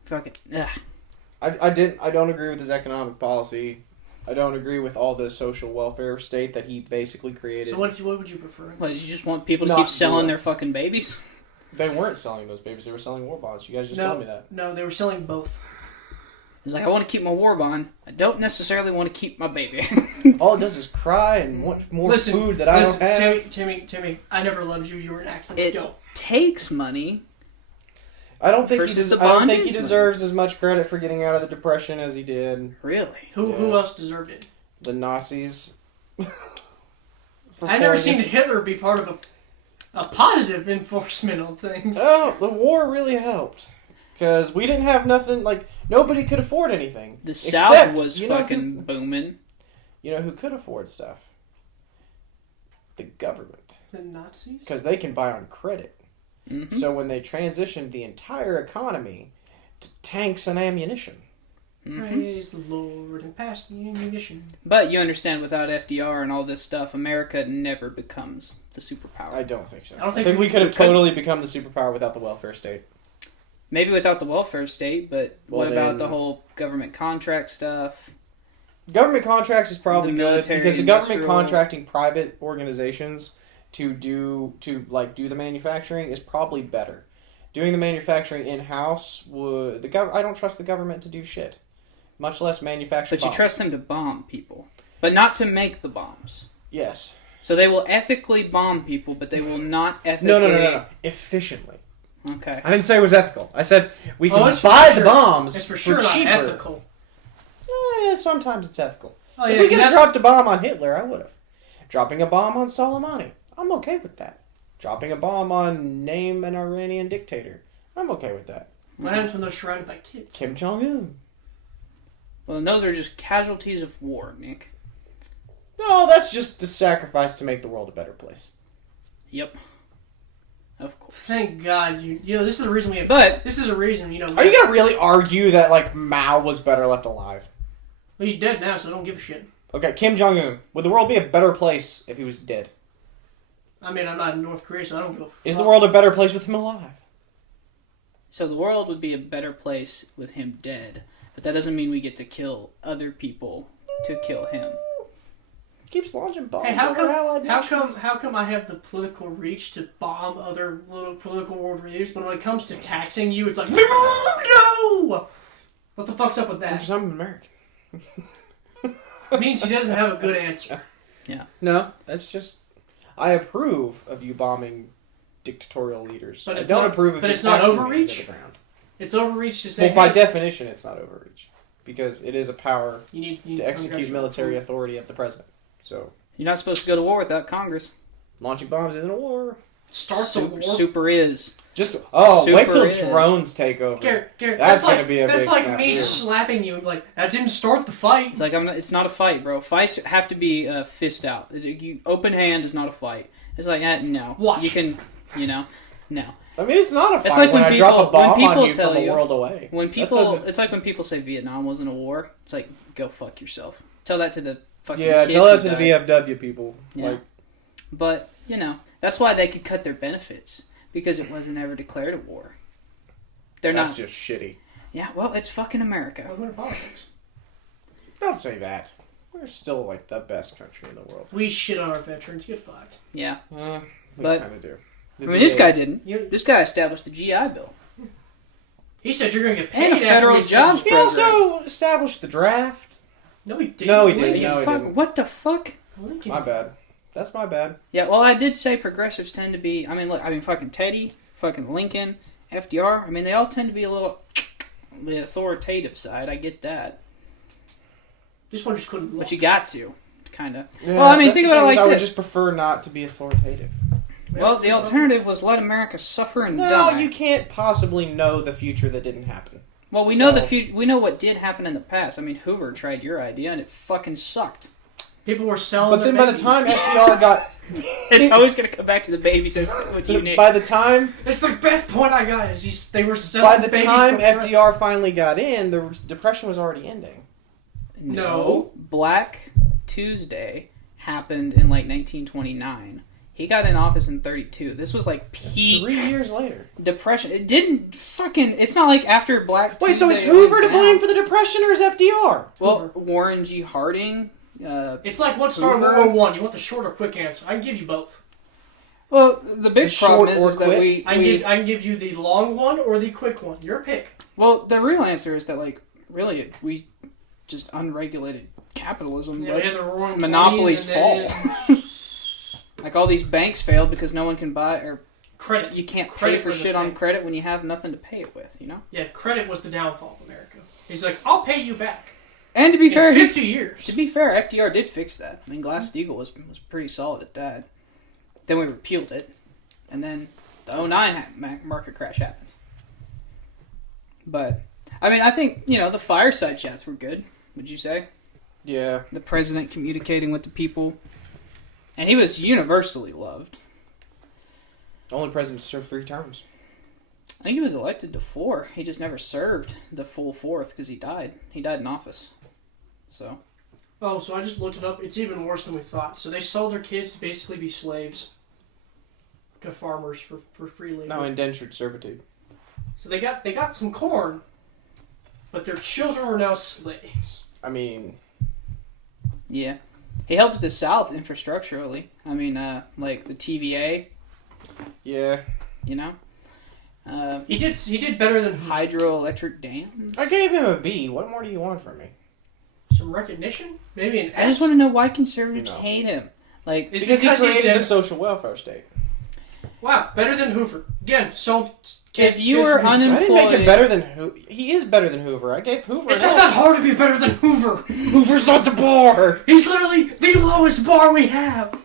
Fuck it. Ugh. I don't agree with his economic policy. I don't agree with all the social welfare state that he basically created. So what would you prefer? What, did you just want people to Not keep selling do it. their fucking babies? They weren't selling those babies. They were selling war bonds. You guys just told me that. No, they were selling both. He's like, I want to keep my war bond. I don't necessarily want to keep my baby. All it does is cry and want more food that I don't have. Timmy, I never loved you. You were an accident. It Go. takes money. I don't think Versus the I don't bond think he is deserves as much credit for getting out of the Depression as he did. Really? Who else deserved it? The Nazis. I've never seen Hitler be part of a positive enforcement on things. Oh, the war really helped. Because we didn't have nothing, like, nobody could afford anything. The South was fucking booming. You know who could afford stuff? The government. The Nazis? Because they can buy on credit. Mm-hmm. So when they transitioned the entire economy to tanks and ammunition. Mm-hmm. Praise the Lord and pass the ammunition. But you understand, without FDR and all this stuff, America never becomes the superpower. I don't think so. I don't think we could have could. totally become the superpower without the welfare state. Maybe without the welfare state, but Well, what about then- the whole government contract stuff? Government contracts is probably The good military, because the government industrial- contracting private organizations to do the manufacturing is probably better. Doing the manufacturing in house would I don't trust the government to do shit, much less manufacture. But you bombs. trust them to bomb people, but not to make the bombs. Yes. So they will ethically bomb people, but they will not ethically. No. Efficiently. Okay. I didn't say it was ethical. I said we can it's buy for the sure. bombs It's for sure not cheaper. ethical. Sometimes it's ethical. Oh, If yeah, we could have 'cause dropped a bomb on Hitler, I would have. Dropping a bomb on Soleimani, I'm okay with that. Dropping a bomb on name an Iranian dictator, I'm okay with that. what happens when they're surrounded by kids? Kim Jong-un. Well, those are just casualties of war, Nick. No, that's just a sacrifice to make the world a better place. Yep. Of course. Thank God you know this is the reason we have. But this is a reason Are you gonna really argue that like Mao was better left alive? Well, he's dead now, so I don't give a shit. Okay, Kim Jong-un. Would the world be a better place if he was dead? I mean, I'm not in North Korea, so I don't give a fuck. Is the world a better place with him alive? so the world would be a better place with him dead, but that doesn't mean we get to kill other people to kill him. Keeps launching bombs Hey, how over allied nations. how come I have the political reach to bomb other little political world leaders, but when it comes to taxing you, it's like no. What the fuck's up with that? Because I'm American. It means he doesn't have a good answer. No, that's just... I approve of you bombing dictatorial leaders. But I it's don't not- approve of but you it's not taxing me overreach? into the ground. It's overreach to say. Well, by hey, definition, it's not overreach. Because it is a power you need to execute congressional military approval. authority of the president. So, You're not supposed to go to war without Congress. launching bombs isn't a war. Starts a war. Super is. Just, Super wait till is. drones take over. Garrett, That's that's gonna like, be a that's big like snap me here. slapping you. Like that didn't start the fight. It's like it's not a fight, bro. Fights have to be fist out. Open hand is not a fight. It's like no. Watch. You can, no. I mean, it's not a fight It's like when when I drop people- a bomb when on people you tell from a you- world away. When That's people, a- it's like when people say Vietnam wasn't a war. It's like go fuck yourself. Tell that to the fucking Yeah, kids tell who that to the died. VFW people. Yeah. Like, But that's why they could cut their benefits because it wasn't ever declared a war. They're that's not. just shitty. Yeah, well, it's fucking America. Well, we're in politics. Don't say that. We're still like the best country in the world. We shit on our veterans. Get fucked. Yeah, We But- kind of do. I mean this guy didn't. You, This guy established the GI Bill he said you're gonna get paid and a after federal we jobs He program. also established the draft. No, he didn't. No, he didn't. What, you No, he fuck- didn't. what the fuck? Lincoln. My bad. That's my bad. Yeah, well, I did say progressives tend to be. I mean, look, fucking Teddy, fucking Lincoln, FDR. I mean, they all tend to be a little the authoritative side. I get that, This one just couldn't. but you got to, kind of. Yeah, Well, I mean, that's think the about it thing is like I would this. just prefer not to be authoritative. Well, the alternative was let America suffer and No, die. you can't possibly know the future that didn't happen. Well, we know So- we know what did happen in the past. I mean, Hoover tried your idea and it fucking sucked. People were selling. But then their by the babies. time FDR got... It's always gonna come back to the baby says with you, Nick. By the time... It's the best point I got. Is they were selling. By the babies time for- FDR finally got in, the Depression was already ending. No. Black Tuesday happened in like 1929. He got in office in 32. This was like peak 3 years later. Depression. It didn't fucking. It's not like after Black Tuesday. Wait, so is it Hoover went to down. blame for the Depression or is FDR? Well, Warren G. Harding. It's like what started Hoover. World War I. You want the short or quick answer? I can give you both. Well, the big The problem short is, or is that quick? I can give you the long one or the quick one. Your pick. Well, the real answer is that like really we just unregulated capitalism. Yeah, let we had the Roaring monopolies 20s and then- Like all these banks failed because no one can buy or Credit. you can't Credit pay for was the shit on thing. credit when you have nothing to pay it with. Yeah, credit was the downfall of America. He's like, I'll pay you back. And to be fair, In 50 years. To be fair, FDR did fix that. I mean, Glass-Steagall was pretty solid at that. Then we repealed it, and then the 2009 market crash happened. But I mean, I think the fireside chats were good. Would you say Yeah. the president communicating with the people, and he was universally loved. Only president to serve 3 terms. I think he was elected to 4. He just never served the full 4th because he died. He died in office. So. Oh, so I just looked it up. It's even worse than we thought. So they sold their kids to basically be slaves to farmers for free labor. No, indentured servitude. So they got some corn, but their children were now slaves. I mean, Yeah. He helped the South infrastructurally. I mean, like the TVA, yeah. you know? He did better than Hydroelectric dams. I gave him a B. What more do you want from me? some recognition. Maybe an S. I just want to know why conservatives No. hate him. Like, It's Because he because he's created dead. the social welfare state. Wow, better than Hoover. Again, so If you were I didn't make Unemployed. him better than Hoover. He is better than Hoover. I gave Hoover It's an not F. that hard to be better than Hoover. Hoover's not the bar. He's literally the lowest bar we have.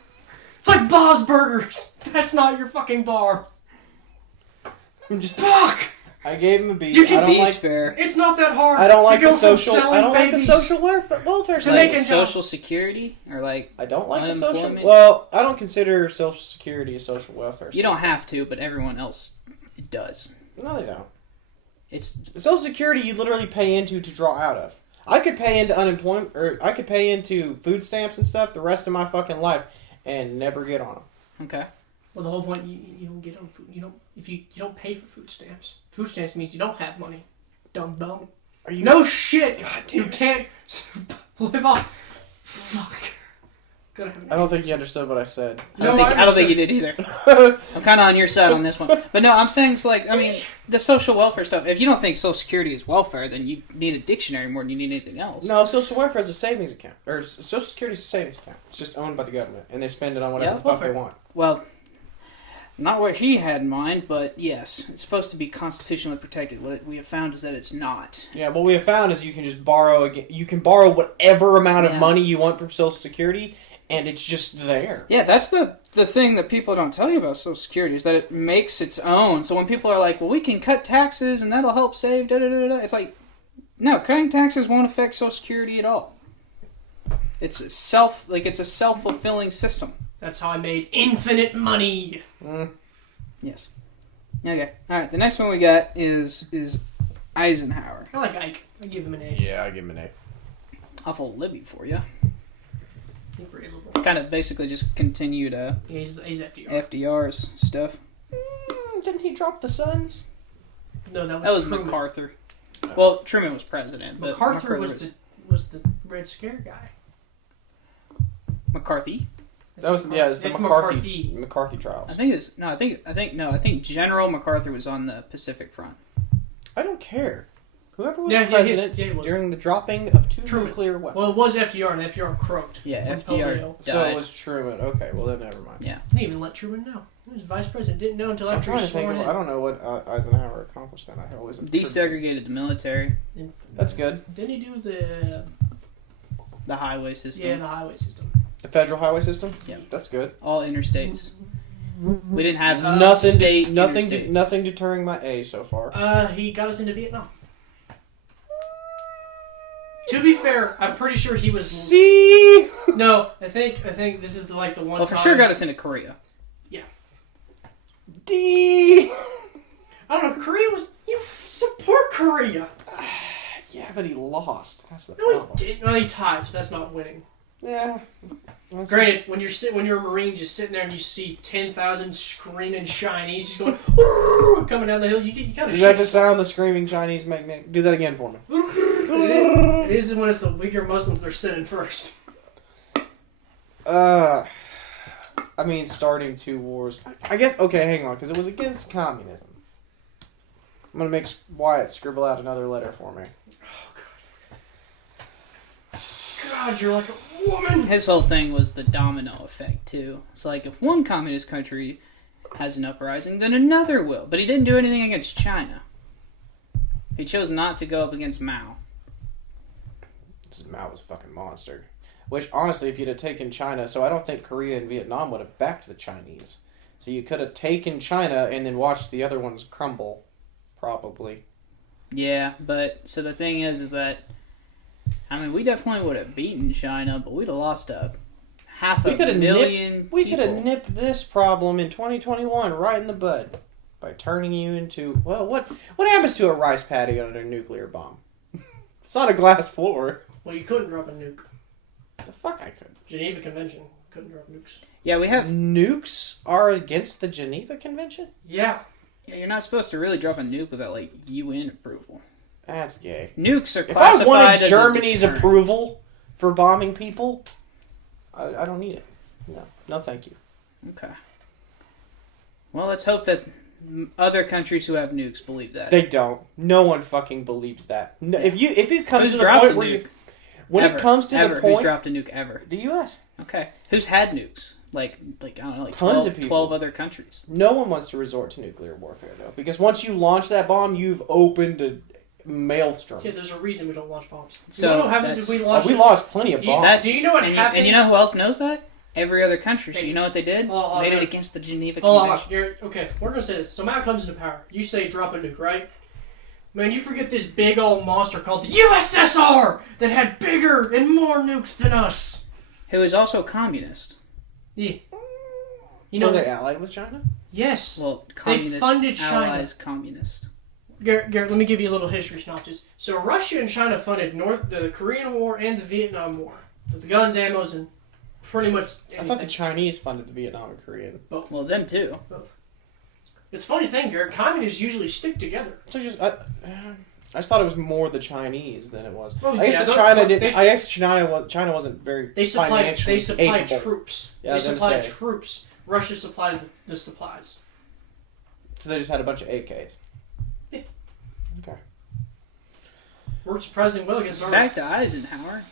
It's like Bob's Burgers. That's not your fucking bar. I'm just, Fuck! I gave him a B. You can I don't B's like. fair. It's not that hard. I don't like to go the social. From selling I don't like the babies social welfare to state. making Like jobs. Social Security? Or like, I don't like the social. Unemployment? Well, I don't consider Social Security a social welfare state. you don't have to, but everyone else does. No, they don't. It's Social Security you literally pay into to draw out of. I could pay into unemployment, or I could pay into food stamps and stuff the rest of my fucking life and never get on them. okay. Well, the whole point you don't get on food. You don't pay for food stamps. Food stamps means you don't have money. Dumb bum. Are you? No shit. God You damn it. can't live off. Fuck. Gotta have an I don't think you understood what I said. I don't, No, think, I don't think you did either. I'm kind of on your side on this one. But no, I'm saying it's like, I mean, the social welfare stuff, if you don't think Social Security is welfare, then you need a dictionary more than you need anything else. No, Social Welfare is a savings account. Or Social Security is a savings account. It's just owned by the government, and they spend it on whatever Yeah, the fuck they welfare. want. Well, not what he had in mind, but yes, it's supposed to be constitutionally protected. What we have found is that it's not. Yeah, what we have found is you can just borrow again. You can borrow whatever amount of Yeah. money you want from Social Security, and it's just there. Yeah, that's the thing that people don't tell you about Social Security is that it makes its own. So when people are like, well, we can cut taxes and that'll help save, da-da-da-da, it's like, no, cutting taxes won't affect Social Security at all. It's a self-fulfilling system. That's how I made infinite money. Yes. Okay. All right. The next one we got is Eisenhower. I like Ike. I give him an A. Yeah, I give him an A. Awful Libby for you. He's pretty liberal. Kind of basically just continued Yeah, he's FDR. FDR's stuff. Didn't he drop the Suns? No, that was, That was Truman. MacArthur. Well, Truman was president, but MacArthur was the Red Scare guy. McCarthy. That was it was the It's McCarthy trials. I think General MacArthur was on the Pacific Front. I don't care. Whoever was Yeah, president he was. during the dropping of two Truman. nuclear weapons. Well, it was FDR, and FDR croaked. Yeah, From FDR polio. So died. it was Truman. Okay, well then never mind. Yeah. Didn't even let Truman know. He was vice president. Didn't know until I'm after he trying was to think sworn of, in. I don't know what Eisenhower accomplished then. I always Desegregated the military, And- That's good. Didn't he do the the highway system, the highway system? The federal highway system? Yeah. That's good. all interstates. We didn't have nothing state nothing interstates. nothing deterring my A so far. He got us into Vietnam. To be fair, I'm pretty sure he was. C. No, I think this is the one. Well, for time- sure got us into Korea. D. I don't know. Korea was. You support Korea. Yeah, but he lost. That's the No, problem. he didn't. Well, he tied, so that's not winning. Yeah. Granted, when you're a Marine, just sitting there and you see 10,000 screaming Chinese just going "Arr!" coming down the hill, you kind of Is that the sound the screaming Chinese make? Do that again for me. It is when it's the weaker Muslims they're sending first. I mean, starting two wars. I guess. Okay, hang on, because it was against communism. I'm gonna make Wyatt scribble out another letter for me. God, you're like a woman. His whole thing was the domino effect too. It's like if one communist country has an uprising, then another will. But he didn't do anything against China. He chose not to go up against Mao. Mao was a fucking monster. Which, honestly, if you'd have taken China, so I don't think Korea and Vietnam would have backed the Chinese. So you could have taken China and then watched the other ones crumble, probably. Yeah, but so the thing is that I mean we definitely would have beaten China, but we'd have lost half a million. We could have people. nipped this problem in 2021 right in the bud by turning you into, well, what happens to a rice paddy under a nuclear bomb? It's not a glass floor. Well, you couldn't drop a nuke. The fuck I could. Geneva Convention couldn't drop nukes. Yeah, we have Nukes are against the Geneva Convention? Yeah. Yeah, you're not supposed to really drop a nuke without, like, UN approval. That's gay. Nukes are If classified I wanted as Germany's a deterrent. approval for bombing people, I don't need it. No, thank you. Okay. Well, let's hope that other countries who have nukes believe that. They don't. No one fucking believes that. No, if it comes Who's to the dropped point a where nuke? when Ever. it comes to Ever. the point, Who's dropped a nuke ever? the U.S. Okay. Who's had nukes? Like I don't know, like Tons 12, of people. 12 other countries. No one wants to resort to nuclear warfare though, because once you launch that bomb, you've opened a maelstrom. Yeah, there's a reason we don't launch bombs. So you know what happens if we launch? We launched plenty of Do you- bombs. do you know what happens? And you know who else knows that? Every other country. So you know what they did? Made it against the Geneva Convention. Garrett, okay, we're gonna say this. So Matt comes into power. You say drop a nuke, right? Man, you forget this big old monster called the USSR that had bigger and more nukes than us. Who is also communist. Yeah. You So know they allied with China? Yes. Well, communist funded China. allies communist. Garrett, let me give you a little history synopsis. So Russia and China funded the Korean War and the Vietnam War. With the guns, ammos, and pretty much anything. I thought the Chinese funded the Vietnam and Korean. Both. Well, them too. Both. It's a funny thing, Garrett. Communists usually stick together. So I just thought it was more the Chinese than it was. Oh, I guess yeah, China they- did. I guess China wasn't very They supplied financially capable. troops. Yeah, I was they gonna supplied say. troops. Russia supplied the supplies. So they just had a bunch of AKs. Yeah. Okay. Worked surprisingly well against our... Back to Eisenhower.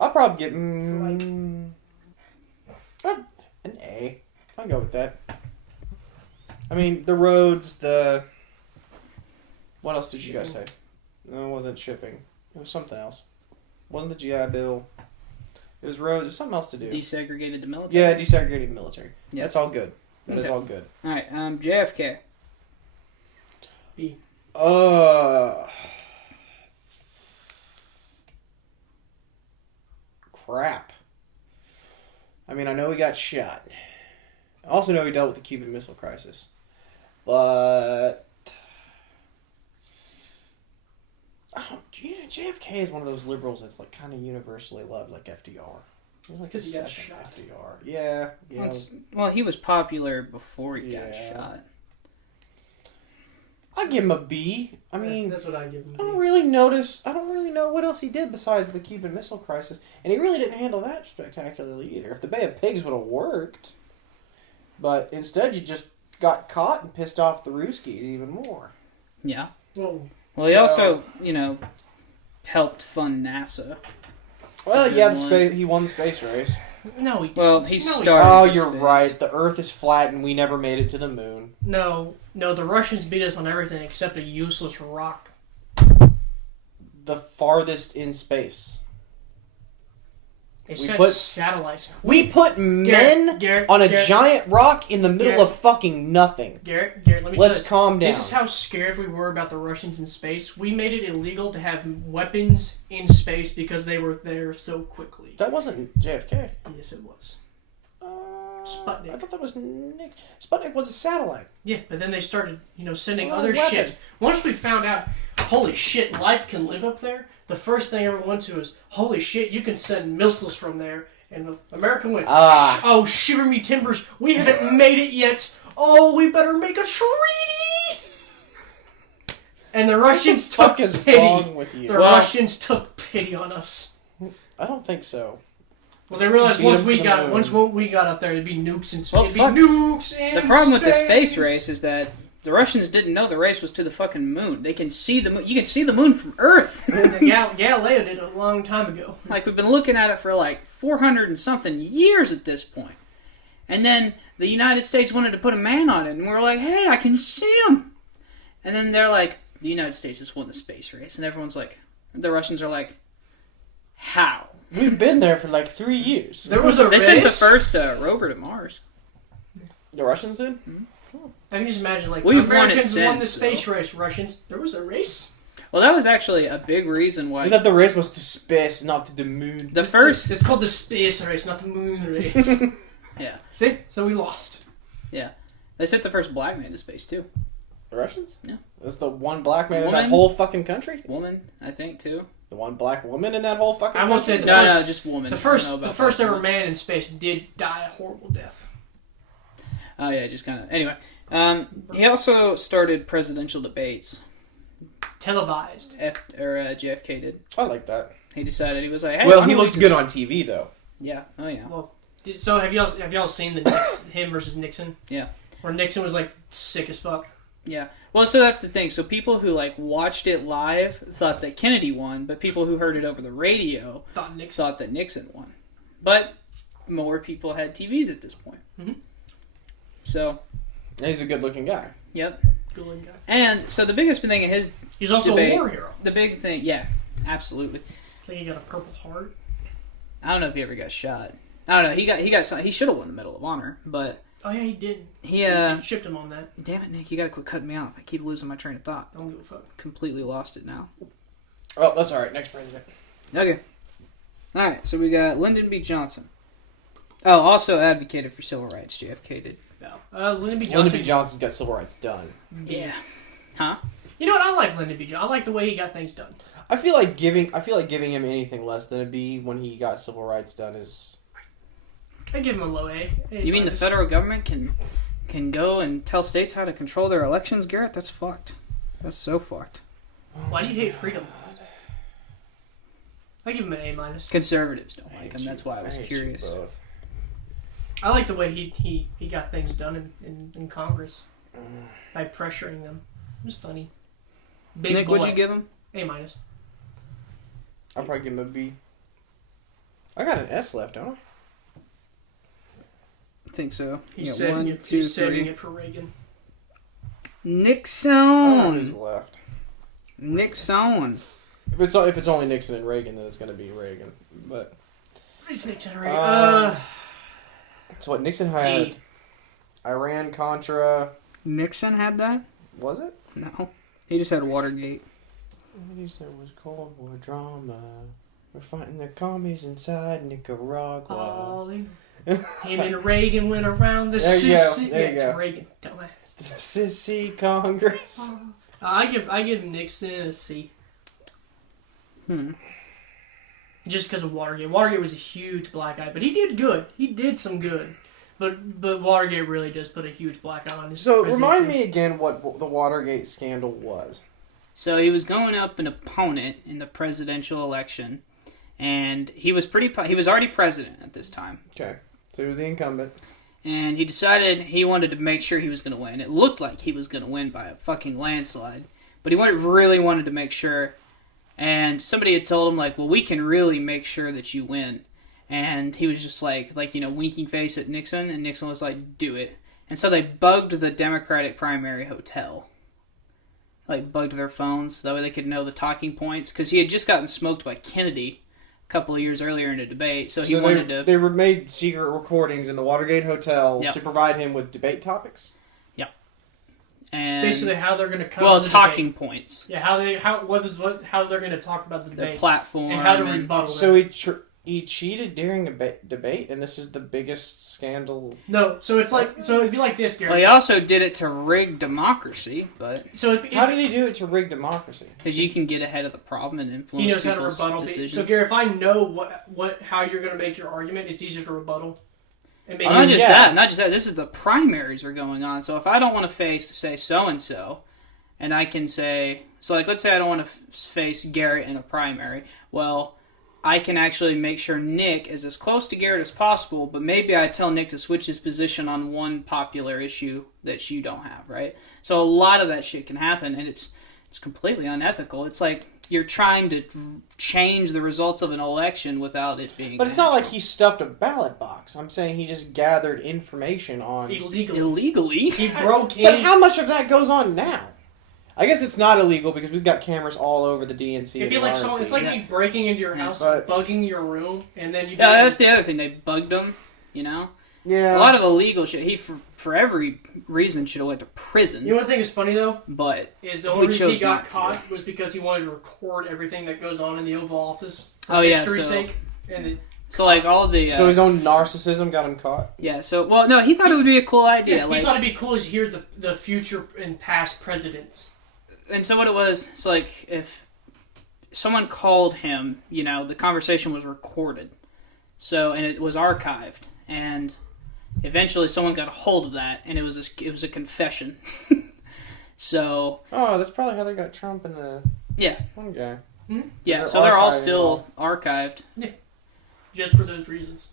I'll probably get an A. I'll go with that. I mean, the roads, what else did you guys say? No, it wasn't shipping. It was something else. It wasn't the GI Bill. It was roads. There's something else to do. Desegregated the military. Yeah, desegregating the military. Yeah. That's all good. That is Okay. all good. All right. JFK. B. Crap. I mean, I know he got shot. I also know he dealt with the Cuban Missile Crisis. But JFK is one of those liberals that's like kind of universally loved, like FDR. He's like Because he got second shot. FDR. Yeah. Well, he was popular before he got Yeah. shot. I'd give him a B. I mean, that's what I give him. I don't really know what else he did besides the Cuban Missile Crisis, and he really didn't handle that spectacularly either. If the Bay of Pigs would have worked, but instead you just got caught and pissed off the Ruskies even more. Yeah. Well, He also, helped fund NASA. Well, yeah, he won the space race. no, he. Well, he no, started. Oh, the you're space. right. The Earth is flat, and we never made it to the moon. No, the Russians beat us on everything except a useless rock. The farthest in space. They We sent put- satellites. We put men on a giant rock in the middle of fucking nothing. Garrett, let me Let's tell you, calm down. This is how scared we were about the Russians in space. We made it illegal to have weapons in space because they were there so quickly. That wasn't JFK. Yes, it was. Sputnik. I thought that was Nick. Sputnik was a satellite. Yeah, but then they started, sending Well, other weapon. shit. Once we found out, holy shit, life can live up there, the first thing everyone went to is, holy shit, you can send missiles from there. And America went, oh, shiver me timbers, we haven't made it yet. Oh, we better make a treaty. And the Russians What took the fuck is pity. wrong with you? The Russians took pity on us. I don't think so. Well, they realized Beat once them we to the got moon. once we got up there, it'd be nukes in space. Well, It'd be fuck. nukes in The problem with the space space race is that the Russians didn't know the race was to the fucking moon. They can see the moon. You can see the moon from Earth. Galileo did it a long time ago. Like, we've been looking at it for like 400 and something years at this point. And then the United States wanted to put a man on it, and we're like, hey, I can see him. And then they're like, the United States has won the space race. And everyone's like, the Russians are like, how? We've been there for like 3 years. There was a They race. sent the first rover to Mars. The Russians did? I can just imagine, like, We've won it Americans won the since, space race. Russians, there was a race. Well, that was actually a big reason why. I thought the race was to space, not to the moon. The first. It's called the space race, not the moon race. Yeah. See? So we lost. Yeah. They sent the first black man to space, too. The Russians? Yeah. That's the one black man in Woman? that whole fucking country? Woman, I think, too. The one black woman in that whole fucking I country? won't say the No, first- no, just woman. The I don't know first about ever woman. man in space did die a horrible death. Oh yeah, just kind of. Anyway, he also started presidential debates. Televised. JFK did. I like that. He decided, he was like, hey, well, he looks good on TV though. Yeah. Oh yeah. Well, so have y'all seen the him versus Nixon? Yeah. Where Nixon was like sick as fuck. Yeah. Well, so that's the thing. So people who like watched it live thought that Kennedy won, but people who heard it over the radio thought that Nixon won. But more people had TVs at this point. Mm-hmm. So. He's a good-looking guy. Yep. Good-looking guy. And so the biggest thing in his he's also debate, a war hero. The big thing, yeah, absolutely. I think he got a Purple Heart. I don't know if he ever got shot. I don't know. He should have won the Medal of Honor, but oh yeah, he did. He shipped him on that. Damn it, Nick! You gotta quit cutting me off. I keep losing my train of thought. Don't give a fuck. Completely lost it now. Oh, that's all right. Next president. Okay. All right. So we got Lyndon B Johnson. Oh, also advocated for civil rights. JFK did. No. Lyndon B Johnson. Lyndon B Johnson's got civil rights done. Yeah. Huh? You know what? I like Lyndon B Johnson. I like the way he got things done. I feel like giving him anything less than a B when he got civil rights done is. I give him a low A. You mean the federal government can go and tell states how to control their elections, Garrett? That's fucked. That's so fucked. Why do you hate freedom? I give him an A-. Conservatives don't like him. That's why I was curious. I like the way he got things done in Congress by pressuring them. It was funny. Big Nick, boy. what'd you give him? A-. I'll probably give him a B. I got an S left, don't I? I think so. He's saving it for Reagan. Nixon. I don't know who's left. Nixon. If it's only Nixon and Reagan, then it's going to be Reagan. But it's Nixon and Reagan. So what Nixon had? Iran Contra. Nixon had that? Was it? No, he just had Watergate. There was Cold War drama. We're fighting the commies inside Nicaragua. Him and Reagan went around the sissy. There you go. Reagan, dumbass. The sissy Congress. I give Nixon a C. Just because of Watergate. Watergate was a huge black eye, but he did good. He did some good. But Watergate really does put a huge black eye on his So presidency. remind me again what the Watergate scandal was. So he was going up an opponent in the presidential election, and he was already president at this time. Okay. So he was the incumbent. And he decided he wanted to make sure he was going to win. It looked like he was going to win by a fucking landslide, but he really wanted to make sure. And somebody had told him, like, well, we can really make sure that you win. And he was just like, winking face at Nixon, and Nixon was like, do it. And so they bugged the Democratic primary hotel. Like, bugged their phones, so that way they could know the talking points. Because he had just gotten smoked by Kennedy a couple of years earlier in a debate, so he wanted to... They made secret recordings in the Watergate Hotel to provide him with debate topics? Yep. And basically how they're going to cover the talking debate. Points. Yeah, how they're going to talk about the debate. The platform. And how to rebuttal So he cheated during a debate, and this is the biggest scandal. No, so it'd be like this, Gary. Well, he also did it to rig democracy, but how did he do it to rig democracy? Because you can get ahead of the problem and influence. He knows how to rebuttal decisions. So, Gary, if I know how you're going to make your argument, it's easier to rebuttal. Not just that. This is the primaries are going on. So if I don't want to face, say, so and so, and I can say, so like, let's say I don't want to face Garrett in a primary. Well, I can actually make sure Nick is as close to Garrett as possible, but maybe I tell Nick to switch his position on one popular issue that you don't have, right? So a lot of that shit can happen, and it's completely unethical. It's like you're trying to change the results of an election without it being... But it's not like he stuffed a ballot box. I'm saying he just gathered information on... Illegally? He broke in... But how much of that goes on now? I guess it's not illegal because we've got cameras all over the DNC. It'd be like it's like me breaking into your house, bugging your room, and then you. Yeah, that's the other thing. They bugged him. You know. Yeah. A lot of illegal shit. He for every reason should have went to prison. You know what I think is funny though? But is the only reason he got caught was because he wanted to record everything that goes on in the Oval Office for history's sake. So like all the so his own narcissism got him caught. Yeah. So no, he thought it would be a cool idea. Yeah, he thought it'd be cool to hear the future and past presidents. And so what it was, it's like if someone called him, the conversation was recorded. So, and it was archived. And eventually someone got a hold of that, and it was a confession. So. Oh, that's probably how they got Trump and the one guy. Hmm? Yeah, so they're all still archived. Yeah. Just for those reasons.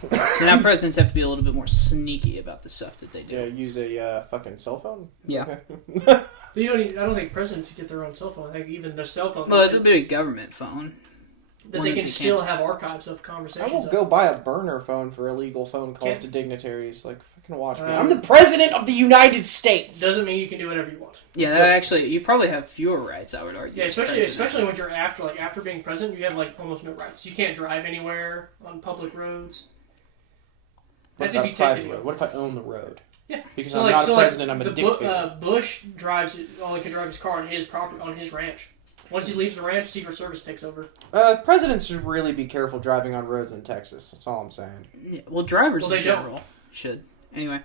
So now presidents have to be a little bit more sneaky about the stuff that they do. Yeah, use a fucking cell phone? Yeah. I don't think presidents get their own cell phone. I think even their cell phone... Well, it's a big government phone. That they can still have archives of conversations. I won't go buy a burner phone for illegal phone calls to dignitaries. Like, fucking watch me. I'm the president of the United States! Doesn't mean you can do whatever you want. Yeah, that actually... You probably have fewer rights, I would argue. Yeah, especially when you're after being president, you have, almost no rights. You can't drive anywhere on public roads. What if I own the road? Yeah. Because I'm not a president, I'm a dictator. Bush only can drive his car on his property, on his ranch. Once he leaves the ranch, Secret Service takes over. Presidents should really be careful driving on roads in Texas. That's all I'm saying. Yeah, well, drivers in general should. Anyway.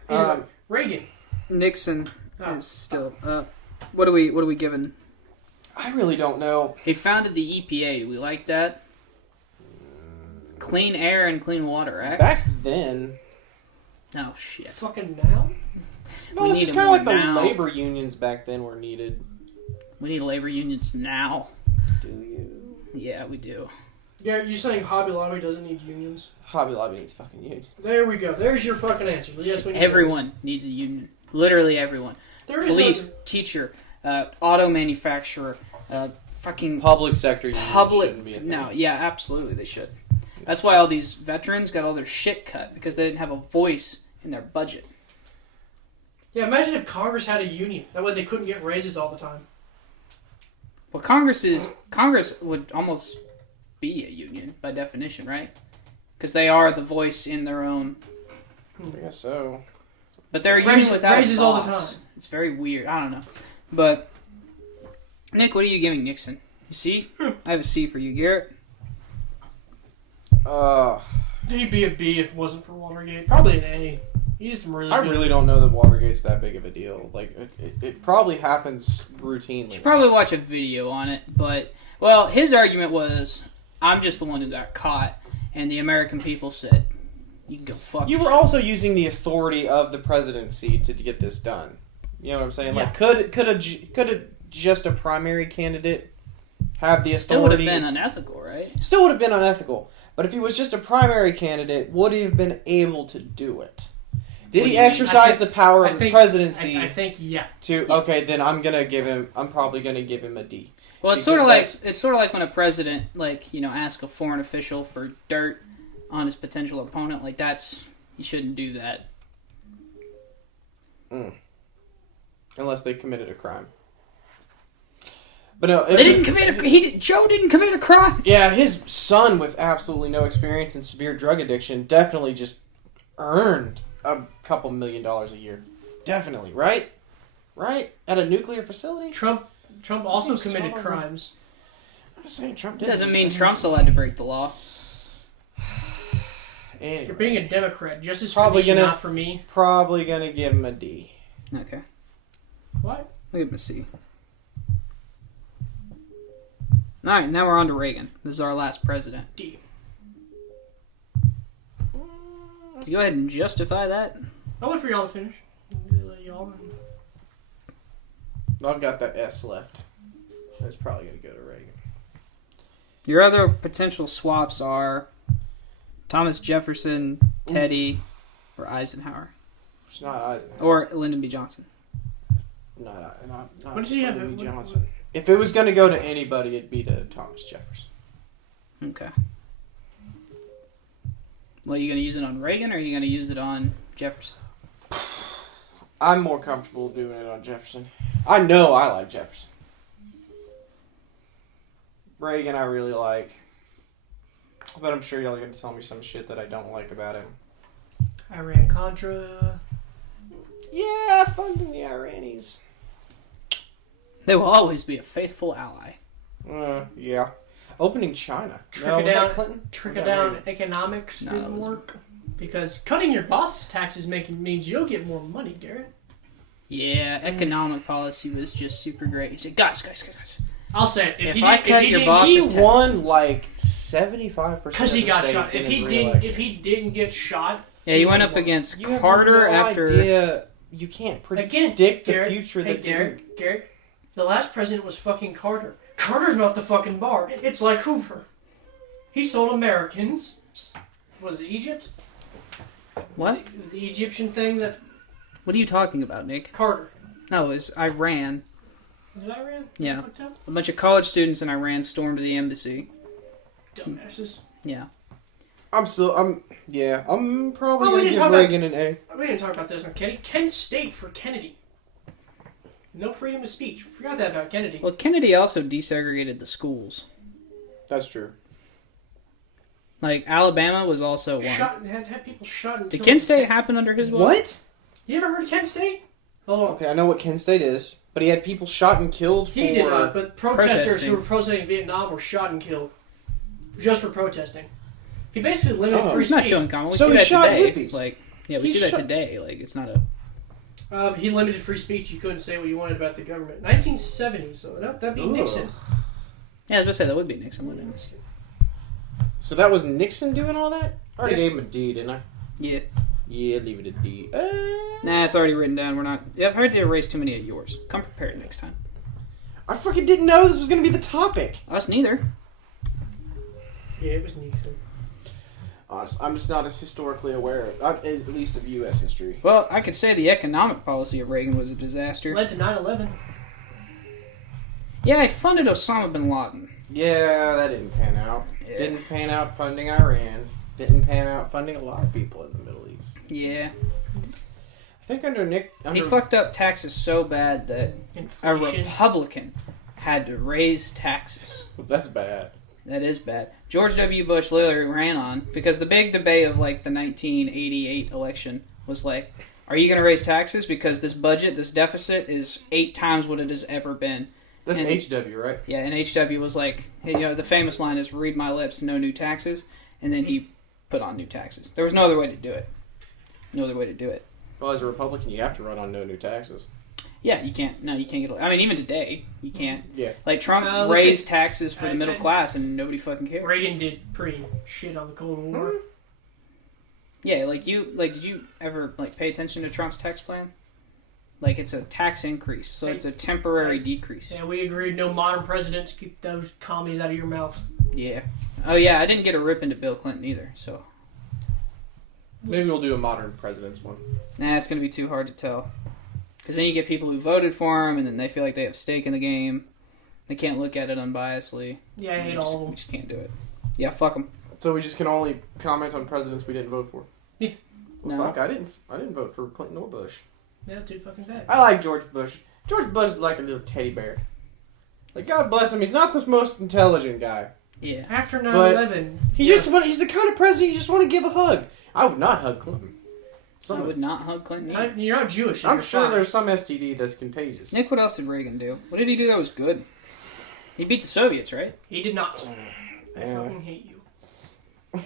Reagan. Nixon is still up. What are we giving? I really don't know. He founded the EPA. Do we like that? Clean Air and Clean Water Act. Back then. Oh, shit. Fucking now? No, it's just kind of like the labor unions back then were needed. We need labor unions now. Do you? Yeah, we do. Yeah, you're saying Hobby Lobby doesn't need unions? Hobby Lobby needs fucking unions. There we go. There's your fucking answer. Yes, we need everyone needs a union. Literally everyone. Police, teacher, auto manufacturer, fucking... Public sector unions shouldn't be a thing. No, yeah, absolutely they should. That's why all these veterans got all their shit cut, because they didn't have a voice in their budget. Yeah, imagine if Congress had a union. That way they couldn't get raises all the time. Well, Congress would almost be a union by definition, right? Because they are the voice in their own. I guess so. But they're a union without raises a boss. all the time. It's very weird. I don't know. But Nick, what are you giving Nixon? A C? I have a C for you, Garrett. He'd be a B if it wasn't for Watergate. Probably an A. He's really good. I really don't know that Watergate's that big of a deal. Like, it probably happens routinely. You should probably watch a video on it. But, well, his argument was, I'm just the one who got caught. And the American people said, you can go fuck You were yourself. also using the authority of the presidency to get this done. You know what I'm saying? Yeah. Like, could just a primary candidate have the authority? Still would have been unethical, right? Still would have been unethical. But if he was just a primary candidate, would he have been able to do it? Did he exercise the power of the presidency? I think yeah. Okay, then I'm probably gonna give him a D. Well, it's sort of like when a president, asks a foreign official for dirt on his potential opponent. Like, you shouldn't do that. Unless they committed a crime. But no, Joe didn't commit a crime. Yeah, his son with absolutely no experience in severe drug addiction definitely just earned a couple $1 million a year. Definitely, right? Right? At a nuclear facility? Trump also committed crimes. I'm just saying Trump did. Doesn't mean Trump's allowed to break the law. Anyway, you're being a Democrat. Justice for me, not for me. Probably gonna give him a D. Okay. What? I'll give him a C. Alright, now we're on to Reagan. This is our last president. D. Go ahead and justify that. I'll wait for y'all to finish. I've got that S left. That's probably going to go to Reagan. Your other potential swaps are Thomas Jefferson, Teddy, or Eisenhower. It's not Eisenhower. Or Lyndon B Johnson. Not what does he have? Lyndon B Johnson. If it was going to go to anybody, it'd be to Thomas Jefferson. Okay. Well, are you going to use it on Reagan, or are you going to use it on Jefferson? I'm more comfortable doing it on Jefferson. I know I like Jefferson. Reagan I really like. But I'm sure y'all are going to tell me some shit that I don't like about him. Iran-Contra. Yeah, funding the Iranis. They will always be a faithful ally. Yeah. Opening China. Trickle-down economics didn't work. Because cutting your boss's taxes means you'll get more money, Garrett. Yeah, economic policy was just super great. He said, guys. I'll say it. If I cut your boss's taxes, he won like 75% because he got shot. If he didn't get shot, Yeah, he went up against You have Carter no after. idea. You can't predict the future. Garrett, the last president was fucking Carter. Carter's not the fucking bar. It's like Hoover. He sold Americans. Was it Egypt? What? The Egyptian thing that... What are you talking about, Nick? Carter. No, it was Iran. Was it Iran? Yeah. A bunch of college students in Iran stormed the embassy. Dumbasses. Yeah. I'm probably Oh, going to give Reagan an A. We didn't talk about this on Kennedy. Kent State for Kennedy. No freedom of speech. Forgot that about Kennedy. Well, Kennedy also desegregated the schools. That's true. Like, Alabama was also one. Had people shot and Did killed. Kent State happen under his watch? What? You ever heard of Kent State? Oh, Okay, I know what Kent State is, but he had people shot and killed for... he did not, but protesters protesting. who were protesting in Vietnam were shot and killed. Just for protesting. He basically limited free It's not speech. too uncommon. We So see he that shot today. hippies. Like, yeah, we He see that shot- today. Like, it's not a... He limited free speech. You couldn't say what you wanted about the government. 1970s, so that'd be Ugh. Nixon. Yeah, I was going to say, that would be Nixon, wouldn't it? So that was Nixon doing all that? I already gave him a D, didn't I? Yeah. Yeah, leave it a D. Nah, it's already written down. We're not... Yeah, I've heard to erase too many of yours. Come prepared next time. I fucking didn't know this was going to be the topic. Us neither. Yeah, it was Nixon. Honest, I'm just not as historically aware, at least of U.S. history. Well, I could say the economic policy of Reagan was a disaster. Led to 9/11. Yeah, I funded Osama bin Laden. Yeah, that didn't pan out. Yeah. Didn't pan out funding Iran. Didn't pan out funding a lot of people in the Middle East. Yeah. I think under Nick... He fucked up taxes so bad that a Inflation. Republican had to raise taxes. That's bad. That is bad. George W. Bush literally ran on, because the big debate of, like, the 1988 election was like, are you going to raise taxes? Because this budget, this deficit, is 8 times what it has ever been. That's And- HW, right? Yeah, and HW was like, hey, you know, the famous line is, read my lips, no new taxes. And then he put on new taxes. There was no other way to do it. No other way to do it. Well, as a Republican, you have to run on no new taxes. Yeah, you can't. No, you can't get. I mean, even today, you can't. Yeah. Like Trump let's raised see. taxes for the middle class, and nobody fucking cared. Reagan did pretty shit on the Cold War. Yeah, like did you ever pay attention to Trump's tax plan? Like, it's a tax increase, so it's a temporary decrease. Yeah, we agreed no modern presidents. Keep those commies out of your mouth. Yeah. Oh yeah, I didn't get a rip into Bill Clinton either. So Maybe we'll do a modern president's one. nah, it's gonna be too hard to tell. Because then you get people who voted for him, and then they feel like they have stake in the game. They can't look at it unbiasedly. Yeah, I hate We all of We them. just can't do it. Yeah, fuck them. So we just can only comment on presidents we didn't vote for. Yeah. Well, No. fuck, I didn't vote for Clinton or Bush. Yeah, too fucking bad. I like George Bush. George Bush is like a little teddy bear. Like, God bless him, he's not the most intelligent guy. Yeah. After 9/11, He's the kind of president you just want to give a hug. I would not hug Clinton. I would not hug Clinton either. You're not Jewish. I'm you're sure fine. there's some STD that's contagious. Nick, what else did Reagan do? What did he do that was good? He beat the Soviets, right? He did not. I Yeah. fucking hate you.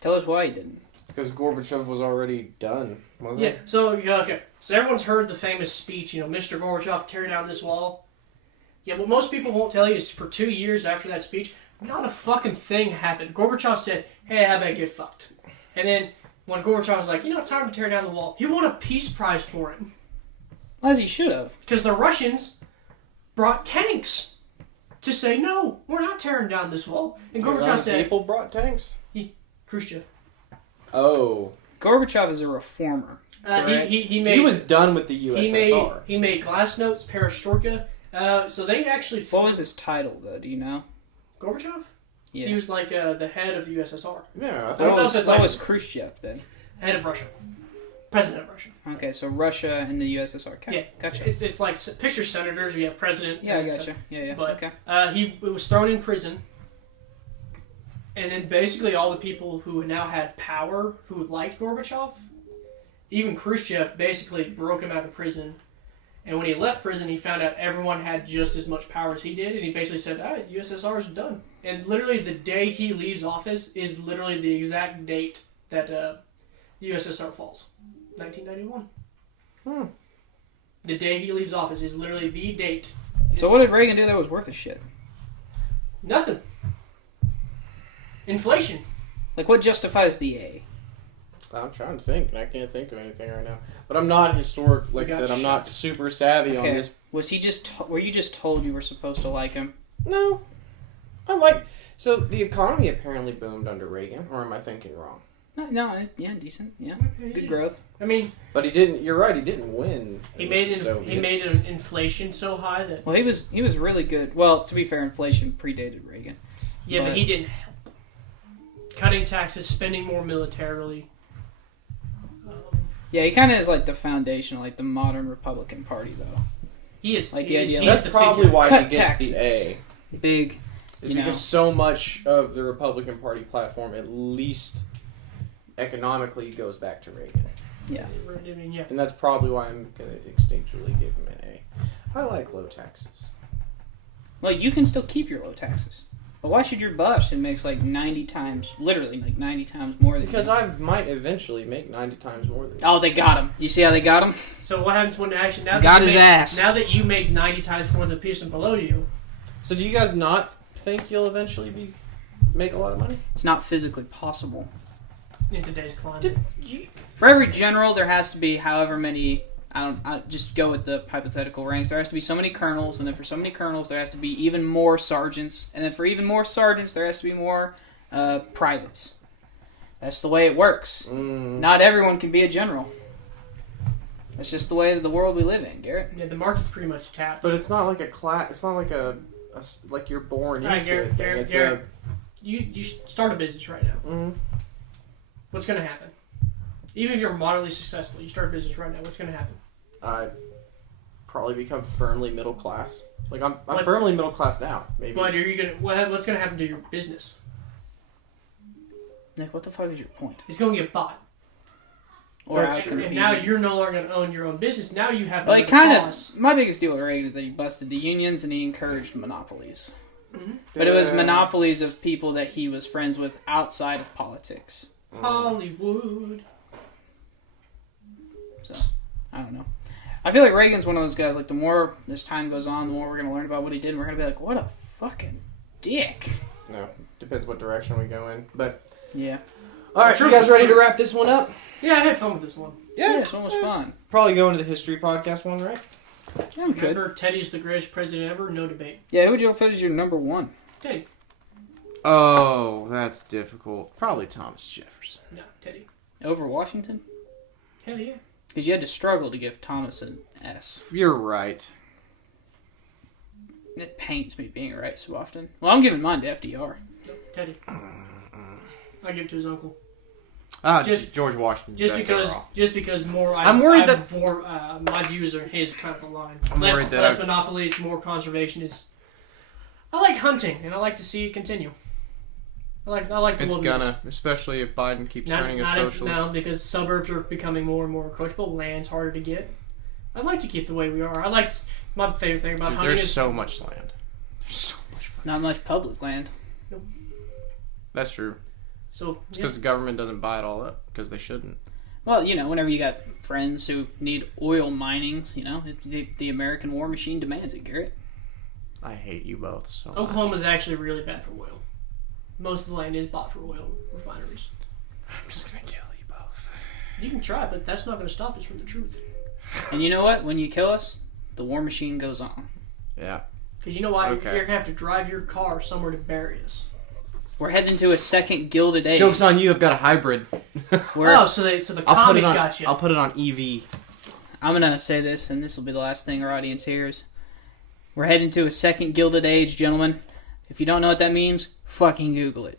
Tell us why he didn't. Because Gorbachev was already done, wasn't Yeah. it? So okay. So everyone's heard the famous speech. You know, Mr. Gorbachev, tear down this wall. Yeah. What most people won't tell you is for 2 years after that speech, not a fucking thing happened. Gorbachev said, "Hey, I bet get fucked," and then when Gorbachev was like, "You know, time to tear down the wall," he won a peace prize for it As he should have. because the Russians brought tanks to say, "No, we're not tearing down this wall," and His Gorbachev own said, people brought tanks? "Khrushchev." Oh. Gorbachev is a reformer. Correct. He made He was done with the USSR. he made glasnost, perestroika. So they actually. What was his title, though? Do you know? Gorbachev? Yeah. He was like the head of the USSR, Yeah, I I thought don't know if it's What like- was Khrushchev then? head of Russia, president of Russia. Okay, so Russia and the USSR. Okay. Yeah, Gotcha. It's like picture senators. You have president. Yeah, I and- gotcha. Yeah. But Okay. he was thrown in prison, and then basically all the people who now had power, who liked Gorbachev, even Khrushchev, basically broke him out of prison. And when he left prison, he found out everyone had just as much power as he did, and he basically said, USSR is done. And literally the day he leaves office is literally the exact date that the USSR falls. 1991. The day he leaves office is literally the date. So what did Reagan do that was worth a shit? Nothing. Inflation. Like, what justifies the A? I'm trying to think, and I can't think of anything right now. But I'm not historic. Like I said, I'm not super savvy on this. Was he just? Were you just told you were supposed to like him? No, So the economy apparently boomed under Reagan, or am I thinking wrong? No, yeah, decent, yeah, good growth. I mean, but he didn't. You're right. He didn't win. He made an inflation so high that. Well, he was really good. Well, to be fair, inflation predated Reagan. Yeah, but he didn't help. Cutting taxes, spending more militarily. Yeah, he kind of is like the foundation of like the modern Republican Party, though. He is like the idea. That's probably why cut he gets taxes. the A. Big. Because so much of the Republican Party platform, at least economically, goes back to Reagan. Yeah. And that's probably why I'm going to instinctually give him an A. I like low taxes. Well, you can still keep your low taxes. But why should your boss, who makes like 90 times, literally like 90 times more than Because you? I might eventually make 90 times more than you. Oh, they got him. Do you see how they got him? So what happens when actually now got his ass. Now that you make 90 times more than the person below you? So do you guys not think you'll eventually make a lot of money? It's not physically possible. In today's climate. For every general, there has to be however many... I just go with the hypothetical ranks. There has to be so many colonels, and then for so many colonels, there has to be even more sergeants, and then for even more sergeants, there has to be more privates. That's the way it works. Not everyone can be a general. That's just the way of the world we live in, Garrett. Yeah, the market's pretty much tapped. But it's not like a class. It's not like like you're born into it. Garrett, you start a business right now. Mm-hmm. What's going to happen? Even if you're moderately successful, you start a business right now. What's going to happen? I probably become firmly middle class. Like I'm firmly middle class now. Maybe. But are you gonna? What's going to happen to your business? Nick, what the fuck is your point? It's going to get bought. And now you're no longer going to own your own business. Now you have like kind of. My biggest deal with Reagan is that he busted the unions and he encouraged monopolies. Mm-hmm. But it was monopolies of people that he was friends with outside of politics. Hollywood. So, I don't know. I feel like Reagan's one of those guys, like, the more this time goes on, the more we're going to learn about what he did, and we're going to be like, what a fucking dick. No, depends what direction we go in. But, yeah. Alright, you guys ready to wrap this one up? Yeah, I had fun with this one. Yeah, this one was fun. Probably go into the history podcast one, right? Yeah, we could. Remember, Teddy's the greatest president ever, no debate. Yeah, who would you put as your number one? Teddy. Oh, that's difficult. Probably Thomas Jefferson. No, Teddy. Over Washington? Hell yeah. Because you had to struggle to give Thomas an S. You're right. It pains me being right so often. Well, I'm giving mine to FDR. No, Teddy. I give it to his uncle. George Washington. Just because more. I'm worried that my views are his kind of aligned. I'm worried that less monopolies, more conservation is. I like hunting, and I like to see it continue. I like the it's wilderness. gonna, especially if Biden keeps turning a socialist. No, because suburbs are becoming more and more encroachable. Land's harder to get. I'd like to keep the way we are. My favorite thing about hunting there's so much land. There's so much. Not much public land. Nope. That's true. So it's because the government doesn't buy it all up because they shouldn't. Well, whenever you got friends who need oil minings, the American war machine demands it, Garrett. I hate you both so much. Oklahoma's actually really bad for oil. Most of the land is bought for oil refineries. I'm just gonna kill you both. You can try, but that's not going to stop us from the truth. And you know what? When you kill us, the war machine goes on. Yeah. Because you know why? Okay. You're going to have to drive your car somewhere to bury us. We're heading to a second Gilded Age. Joke's on you, I've got a hybrid. So the commies got you. I'll put it on EV. I'm going to say this, and this will be the last thing our audience hears. We're heading to a second Gilded Age, gentlemen. If you don't know what that means, fucking Google it.